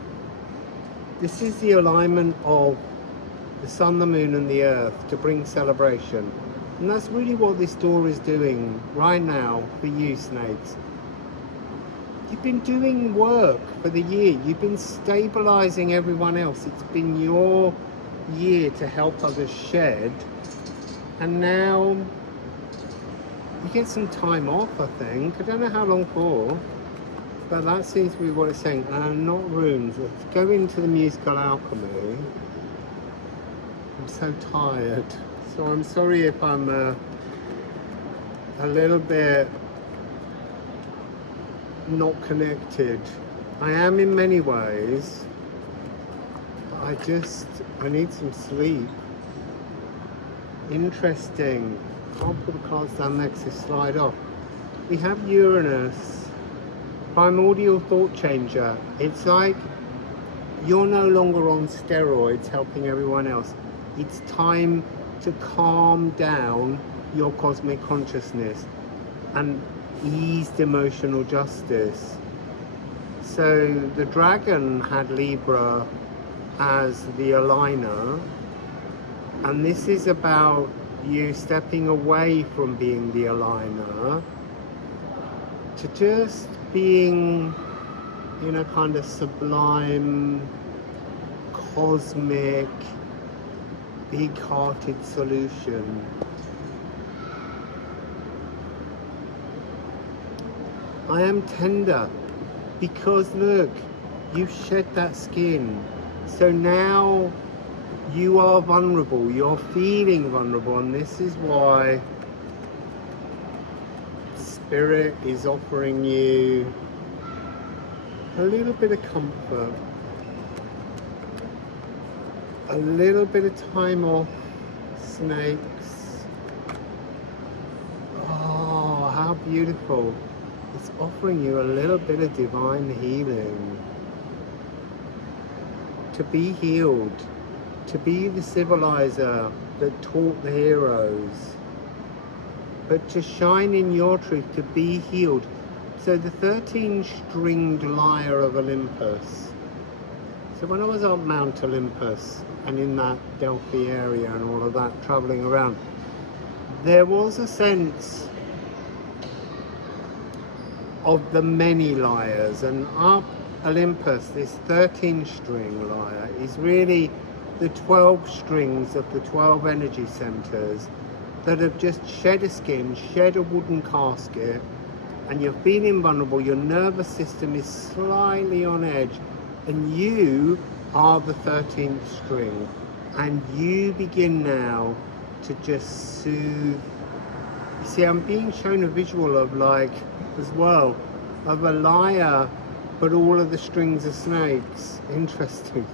this is the alignment of the sun, the moon and the earth to bring celebration. And that's really what this door is doing right now for you, snakes. You've been doing work for the year. You've been stabilizing everyone else. It's been your year to help others shed. And now you get some time off, I think. I don't know how long for. But that seems to be what it's saying. Not runes. Let's go into the musical alchemy. I'm so tired. So I'm sorry if I'm a little bit not connected. I am in many ways. I need some sleep. Interesting. I'll put the cards down next to slide off. We have Uranus, primordial thought changer. It's like you're no longer on steroids helping everyone else. It's time to calm down your cosmic consciousness and ease emotional justice. So the dragon had Libra as the aligner, and this is about you stepping away from being the aligner to just being in a kind of sublime, cosmic, big-hearted solution. I am tender because look, you've shed that skin. So now you are vulnerable, you're feeling vulnerable, and this is why Spirit is offering you a little bit of comfort, a little bit of time off, snakes. Oh, how beautiful. It's offering you a little bit of divine healing. To be healed, to be the civilizer that taught the heroes, but to shine in your truth, to be healed. So the 13-stringed lyre of Olympus. So when I was on Mount Olympus and in that Delphi area and all of that, traveling around, there was a sense of the many lyres, and up Olympus, this 13-string lyre is really the 12 strings of the 12 energy centers that have just shed a skin, shed a wooden casket, and you're feeling vulnerable, your nervous system is slightly on edge, and you are the 13th string, and you begin now to just soothe. You see, I'm being shown a visual of, like, as well, of a lyre, but all of the strings are snakes. Interesting.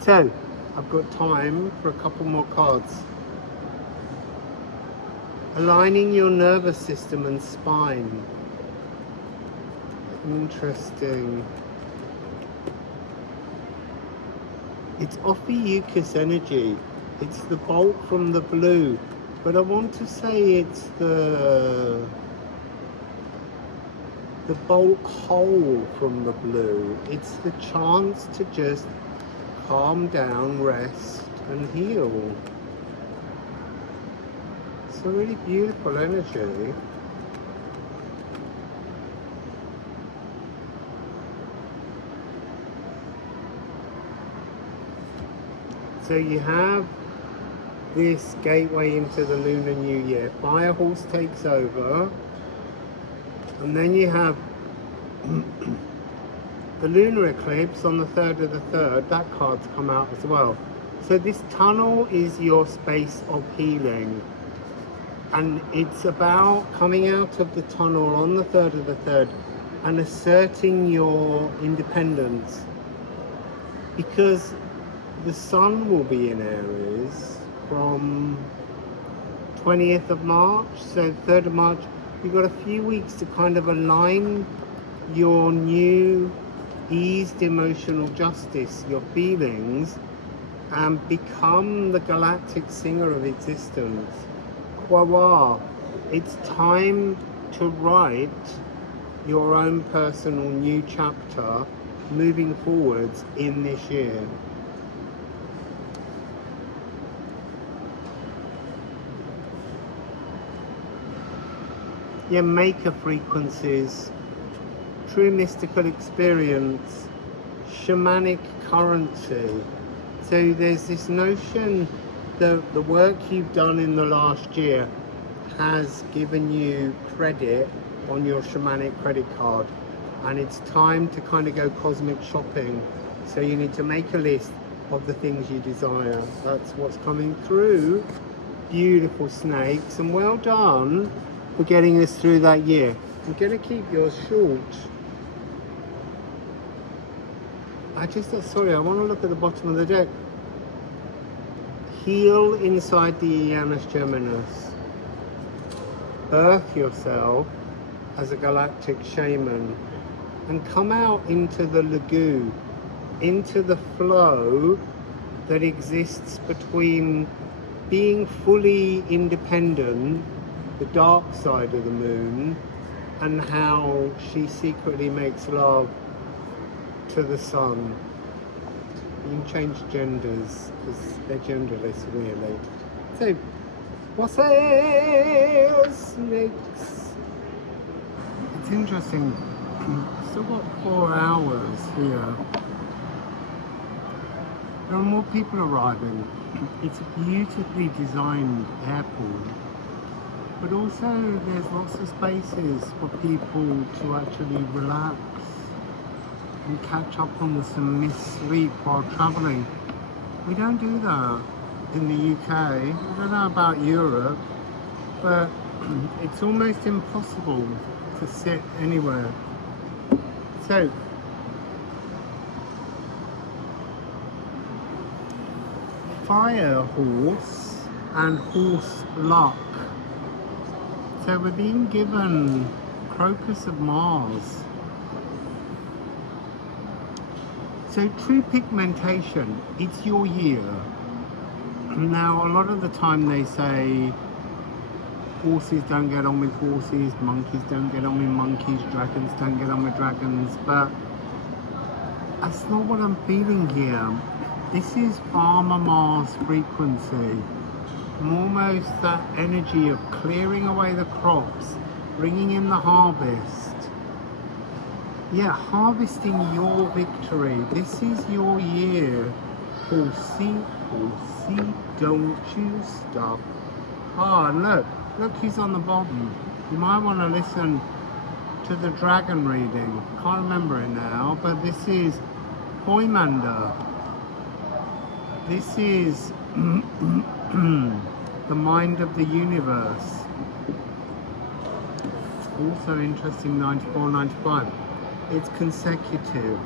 So, I've got time for a couple more cards. Aligning your nervous system and spine. Interesting. It's Ophiuchus energy. It's the bolt from the blue. But I want to say it's the bolt hole from the blue. It's the chance to just calm down, rest, and heal. It's a really beautiful energy. So you have this gateway into the Lunar New Year. Fire Horse takes over. And then you have the lunar eclipse on the 3rd of the 3rd. That card's come out as well. So this tunnel is your space of healing. And it's about coming out of the tunnel on the 3rd of the 3rd and asserting your independence. Because the sun will be in Aries from 20th of March, so 3rd of March. You've got a few weeks to kind of align your new eased emotional justice, your feelings, and become the galactic singer of existence. Wawa. It's time to write your own personal new chapter moving forwards in this year. Your maker frequencies, true mystical experience, shamanic currency. So there's this notion that the work you've done in the last year has given you credit on your shamanic credit card, and it's time to kind of go cosmic shopping. So you need to make a list of the things you desire. That's what's coming through. Beautiful snakes, and well done for getting us through that year. I'm going to keep yours short. Sorry, I want to look at the bottom of the deck. Heal inside the Janus Geminis. Birth yourself as a galactic shaman and come out into the lagoon, into the flow that exists between being fully independent, the dark side of the moon, and how she secretly makes love to the sun. You can change genders because they're genderless, really. So, Wassail snakes. It's interesting. Still got 4 hours here. There are more people arriving. It's a beautifully designed airport, but also there's lots of spaces for people to actually relax and catch up on some missed sleep while travelling. We don't do that in the UK. I don't know about Europe, but it's almost impossible to sit anywhere. So, fire horse and horse luck. So we're being given Crocus of Mars. So true pigmentation, it's your year. Now a lot of the time they say horses don't get on with horses, monkeys don't get on with monkeys, dragons don't get on with dragons, but that's not what I'm feeling here. This is Farmer Mars frequency. Almost that energy of clearing away the crops, bringing in the harvest. Yeah, harvesting your victory. This is your year. Horsey, horsey, don't you stop. Oh, and look who's on the bottom. You might want to listen to the dragon reading. Can't remember it now, but this is Poimander. This is the mind of the universe. Also interesting, 94, 95. It's consecutive.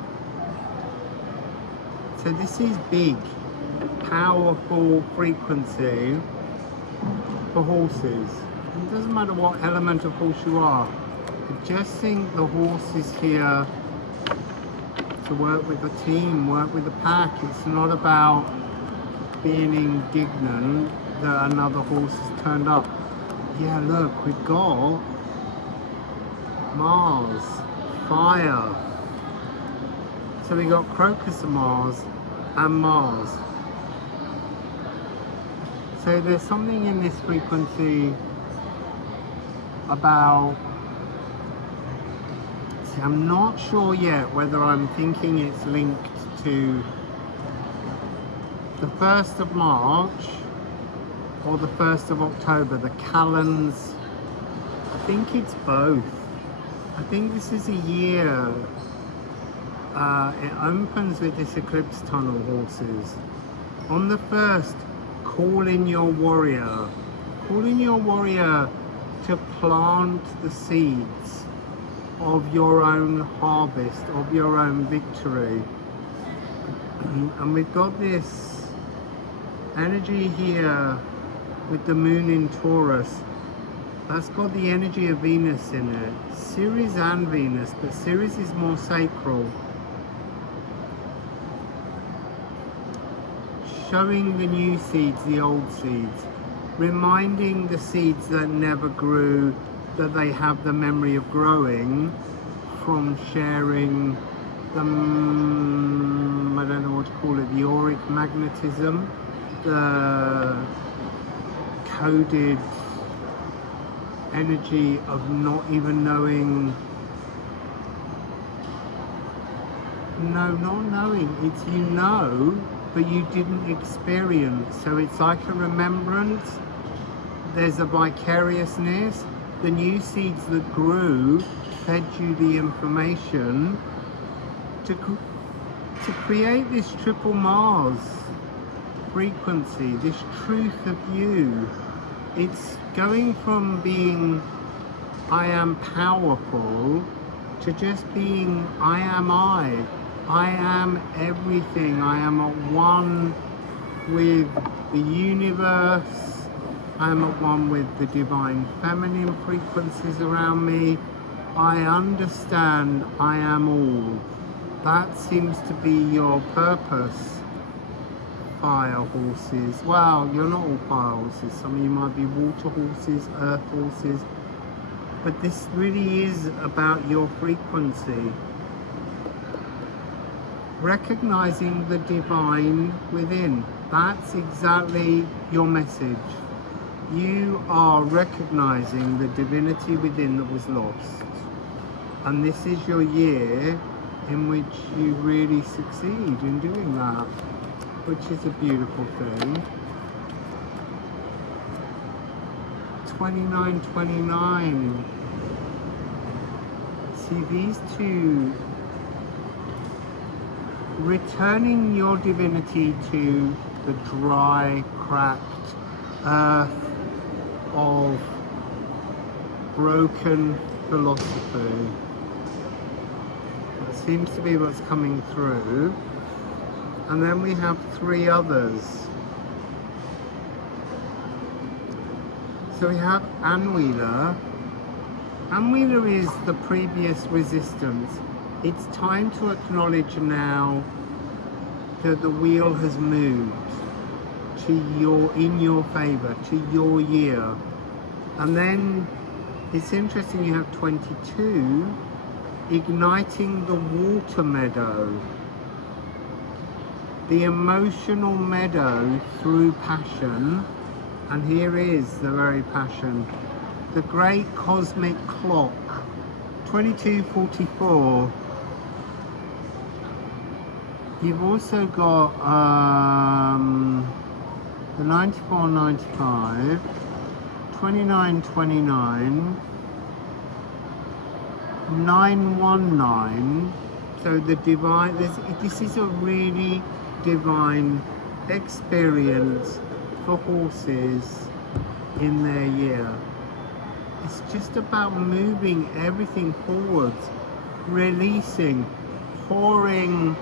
So this is big, powerful frequency for horses. It doesn't matter what element of horse you are. I just think the horse is here to work with the team, work with the pack. It's not about being indignant that another horse has turned up. Yeah, look, we've got Mars, fire. So we got Crocus of Mars and Mars. So there's something in this frequency about, see, I'm not sure yet whether I'm thinking it's linked to the 1st of March or the 1st of October, the calends. I think it's both. I think this is a year, it opens with this eclipse tunnel, horses. On the 1st, call in your warrior. Call in your warrior to plant the seeds of your own harvest, of your own victory. And we've got this energy here with the moon in Taurus. That's got the energy of Venus in it. Ceres and Venus, but Ceres is more sacral. Showing the new seeds, the old seeds. Reminding the seeds that never grew that they have the memory of growing from sharing the, I don't know what to call it, the auric magnetism, the coded energy of not even knowing, no, not knowing, it's you know, but you didn't experience. So it's like a remembrance, there's a vicariousness, the new seeds that grew fed you the information to create this triple Mars frequency, this truth of you. It's going from being I am powerful, to just being I am I. I am everything. I am at one with the universe. I am at one with the divine feminine frequencies around me. I understand I am all. That seems to be your purpose, fire horses. Well, you're not all fire horses. Some of you might be water horses, earth horses. But this really is about your frequency. Recognizing the divine within. That's exactly your message. You are recognizing the divinity within that was lost. And this is your year in which you really succeed in doing that, which is a beautiful thing. 2929. See, these two, returning your divinity to the dry, cracked earth of broken philosophy. That seems to be what's coming through. And then we have three others. So we have Anwheeler. Anwheeler is the previous resistance. It's time to acknowledge now that the wheel has moved in your favor, to your year. And then it's interesting, you have 22, igniting the water meadow. The emotional meadow through passion. And here is the very passion. The great cosmic clock, 2244. You've also got the 9495, 2929, 919. So the divine, this is a really divine experience for horses in their year. It's just about moving everything forwards, releasing, pouring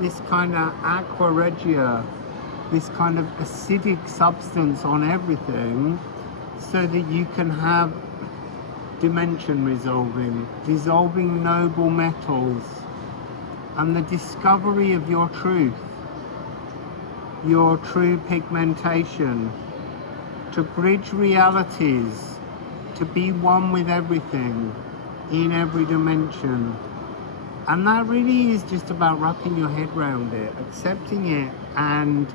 this kind of aqua regia, this kind of acidic substance on everything, so that you can have dimension resolving, dissolving noble metals, and the discovery of your true pigmentation, to bridge realities, to be one with everything in every dimension. And that really is just about wrapping your head around it, accepting it and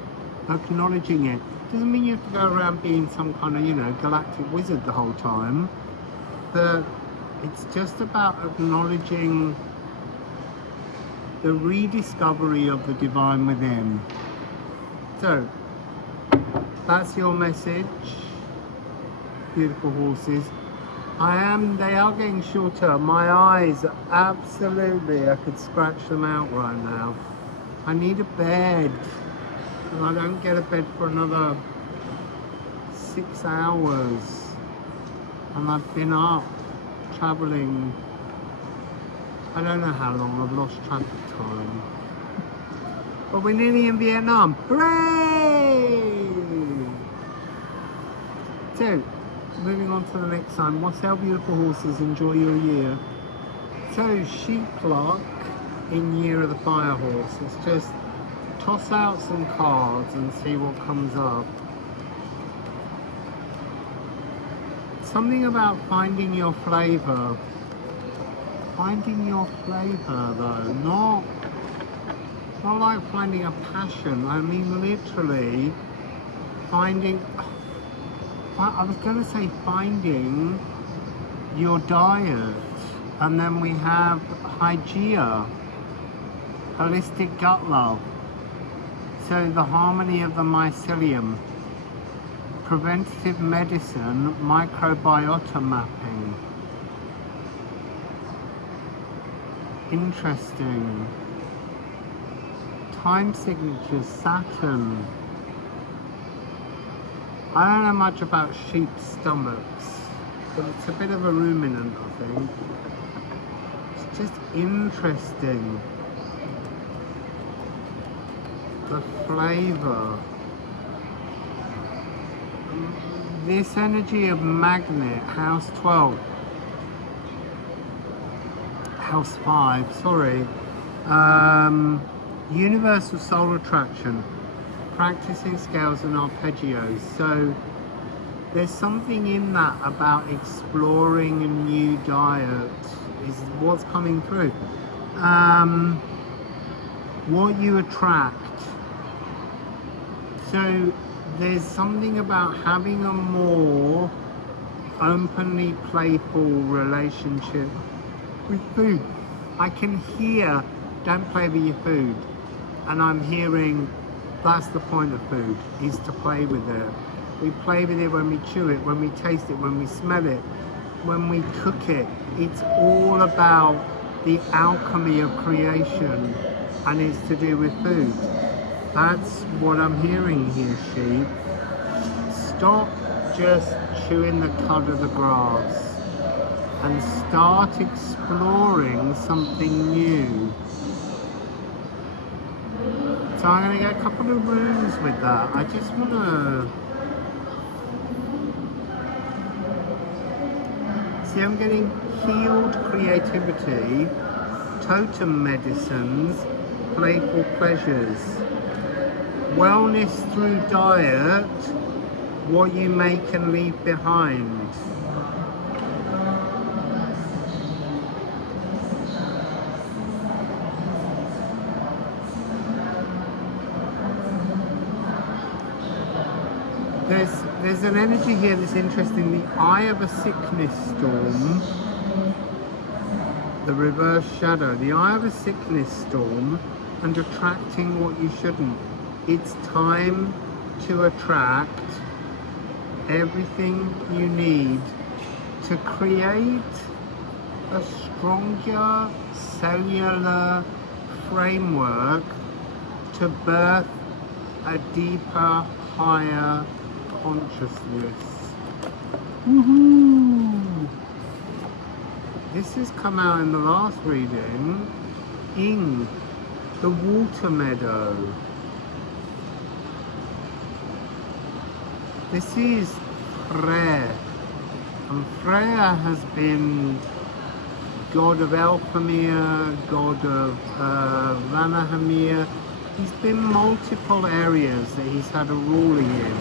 acknowledging it. Doesn't mean you have to go around being some kind of, galactic wizard the whole time. But it's just about acknowledging the rediscovery of the divine within. So, that's your message, beautiful horses. They are getting shorter. My eyes, absolutely, I could scratch them out right now. I need a bed, and I don't get a bed for another 6 hours. And I've been up, traveling, I don't know how long, I've lost track of time. But we're nearly in Vietnam. Hooray! So, moving on to the next sign. Wassail, beautiful horses, enjoy your year. So, sheep luck in year of the fire horse. Let's just toss out some cards and see what comes up. Something about finding your flavor. Finding your flavor, though, not like finding a passion. I mean, literally finding. I was going to say finding your diet. And then we have Hygeia, holistic gut love. So the harmony of the mycelium. Preventative medicine, microbiota mapping. Interesting. Time signatures, Saturn. I don't know much about sheep stomachs. but it's a bit of a ruminant, I think. It's just interesting. The flavour. This energy of magnet, house 12. House 5, sorry. Universal soul attraction. Practicing scales and arpeggios. So there's something in that about exploring a new diet is what's coming through. What you attract. So there's something about having a more openly playful relationship with food. I can hear, don't play with your food. And I'm hearing, that's the point of food, is to play with it. We play with it when we chew it, when we taste it, when we smell it, when we cook it. It's all about the alchemy of creation, and it's to do with food. That's what I'm hearing here, sheep. Stop just chewing the cud of the grass and start exploring something new. So I'm going to get a couple of rooms with that. I just want to... See, I'm getting healed creativity, totem medicines, playful pleasures, wellness through diet, what you make and leave behind. There's an energy here that's interesting. The eye of a sickness storm, the reverse shadow, the eye of a sickness storm, and attracting what you shouldn't. It's time to attract everything you need to create a stronger cellular framework to birth a deeper, higher consciousness. Woohoo! This has come out in the last reading. In the water meadow. This is Freya, and Freya has been god of Alchemy, god of Vanahamir. He's been multiple areas that he's had a ruling in.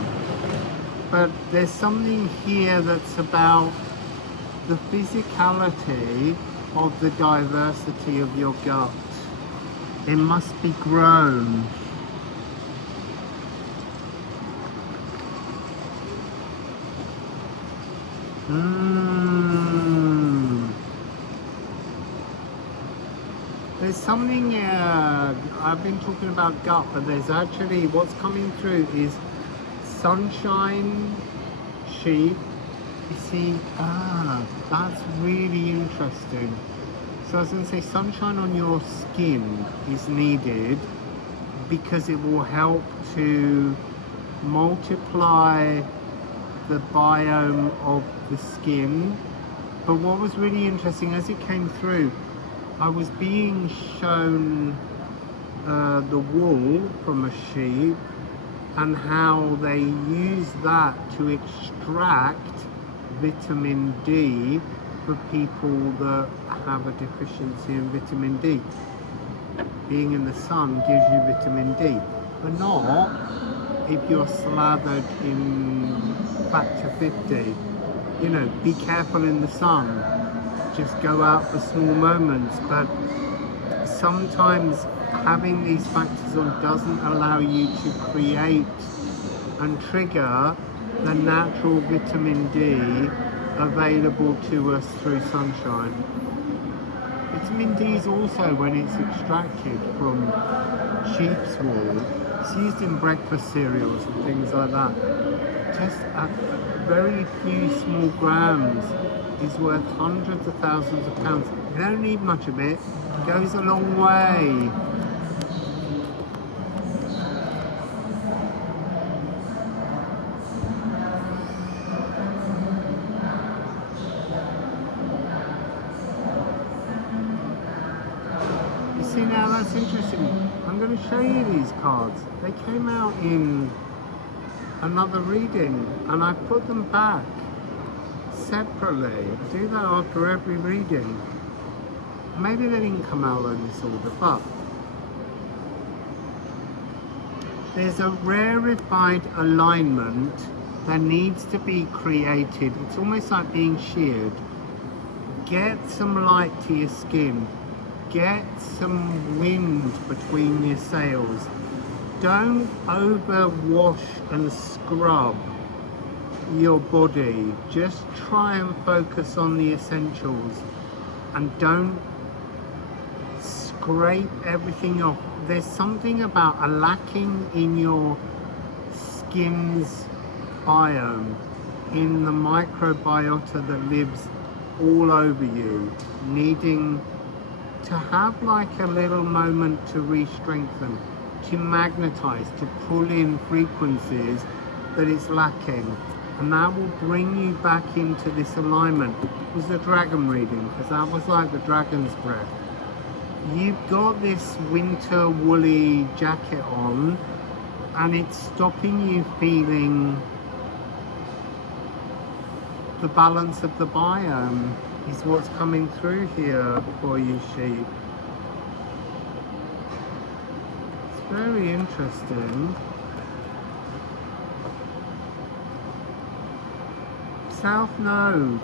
But there's something here that's about the physicality of the diversity of your gut. It must be grown. There's something, I've been talking about gut, but there's actually, what's coming through is sunshine, sheep. You see, that's really interesting. So I was going to say sunshine on your skin is needed because it will help to multiply the biome of the skin. But what was really interesting as it came through, I was being shown the wool from a sheep and how they use that to extract vitamin D for people that have a deficiency in vitamin D. Being in the sun gives you vitamin D, but not if you're slathered in factor 50. You know, be careful in the sun. Just go out for small moments, but sometimes having these factors on doesn't allow you to create and trigger the natural vitamin D available to us through sunshine. Vitamin D is also, when it's extracted from sheep's wool, it's used in breakfast cereals and things like that. Just a very few small grams is worth hundreds of thousands of pounds. You don't need much of it. It goes a long way. see, now that's interesting. I'm going to show you these cards. They came out in another reading, and I put them back separately. I do that after every reading. Maybe they didn't come out in this order, but there's a rarefied alignment that needs to be created. It's almost like being sheared. Get some light to your skin. Get some wind between your sails. Don't overwash and scrub your body. Just try and focus on the essentials and don't scrape everything off. There's something about a lacking in your skin's biome, in the microbiota that lives all over you, needing to have like a little moment to re-strengthen, to magnetize, to pull in frequencies that it's lacking, and that will bring you back into this alignment. It was the dragon reading, because that was like the dragon's breath. You've got this winter woolly jacket on, and it's stopping you feeling the balance of the biome is what's coming through here for you, sheep. It's very interesting. South Node,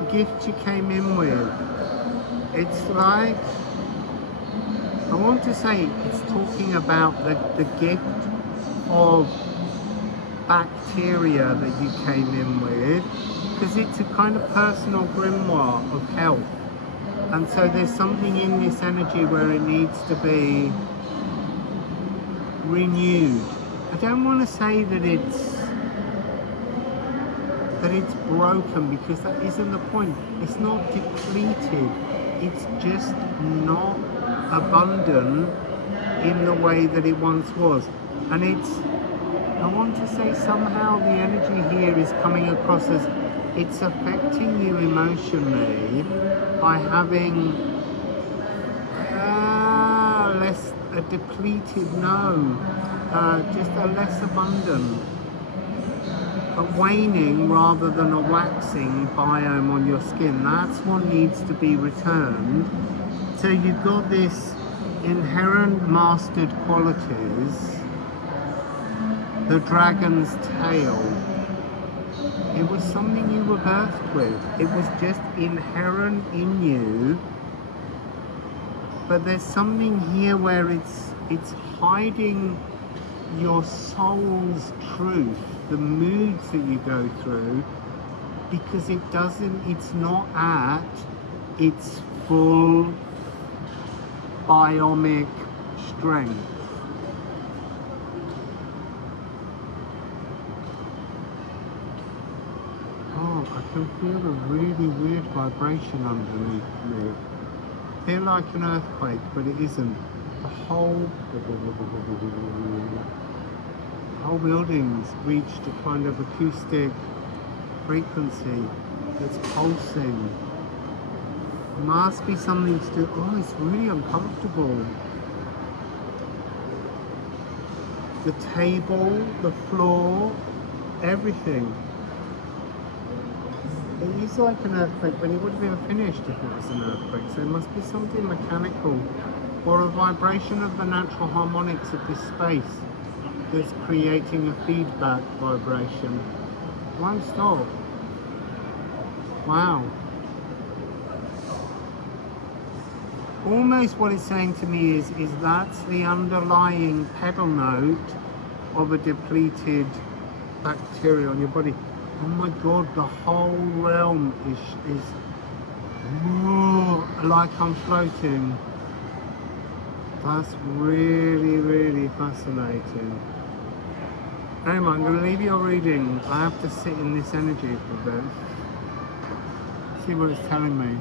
the gift you came in with. It's like, I want to say it's talking about the gift of bacteria that you came in with, because it's a kind of personal grimoire of health, and so there's something in this energy where it needs to be renewed. I don't want to say that it's broken, because that isn't the point. It's not depleted, it's just not abundant in the way that it once was. And it's, I want to say somehow the energy here is coming across as it's affecting you emotionally by having less, a depleted, just a less abundant, a waning rather than a waxing biome on your skin. That's what needs to be returned. So you've got this inherent mastered qualities, the dragon's tail. It was something you were birthed with. It was just inherent in you. But there's something here where it's hiding your soul's truth, the moods that you go through, because it's not at its full biomic strength. I can feel a really weird vibration underneath me. I feel like an earthquake, but it isn't. The whole building's reached a kind of acoustic frequency that's pulsing. Must be something to do. Oh, it's really uncomfortable. The table, the floor, everything. It is like an earthquake, but it would have been finished if it was an earthquake. So it must be something mechanical, or a vibration of the natural harmonics of this space that's creating a feedback vibration. It won't stop. Wow. Almost what it's saying to me is that's the underlying pedal note of a depleted bacteria on your body. Oh my God, the whole realm is like I'm floating. That's really, really fascinating. Anyway, I'm going to leave your reading. I have to sit in this energy for a bit. See what it's telling me.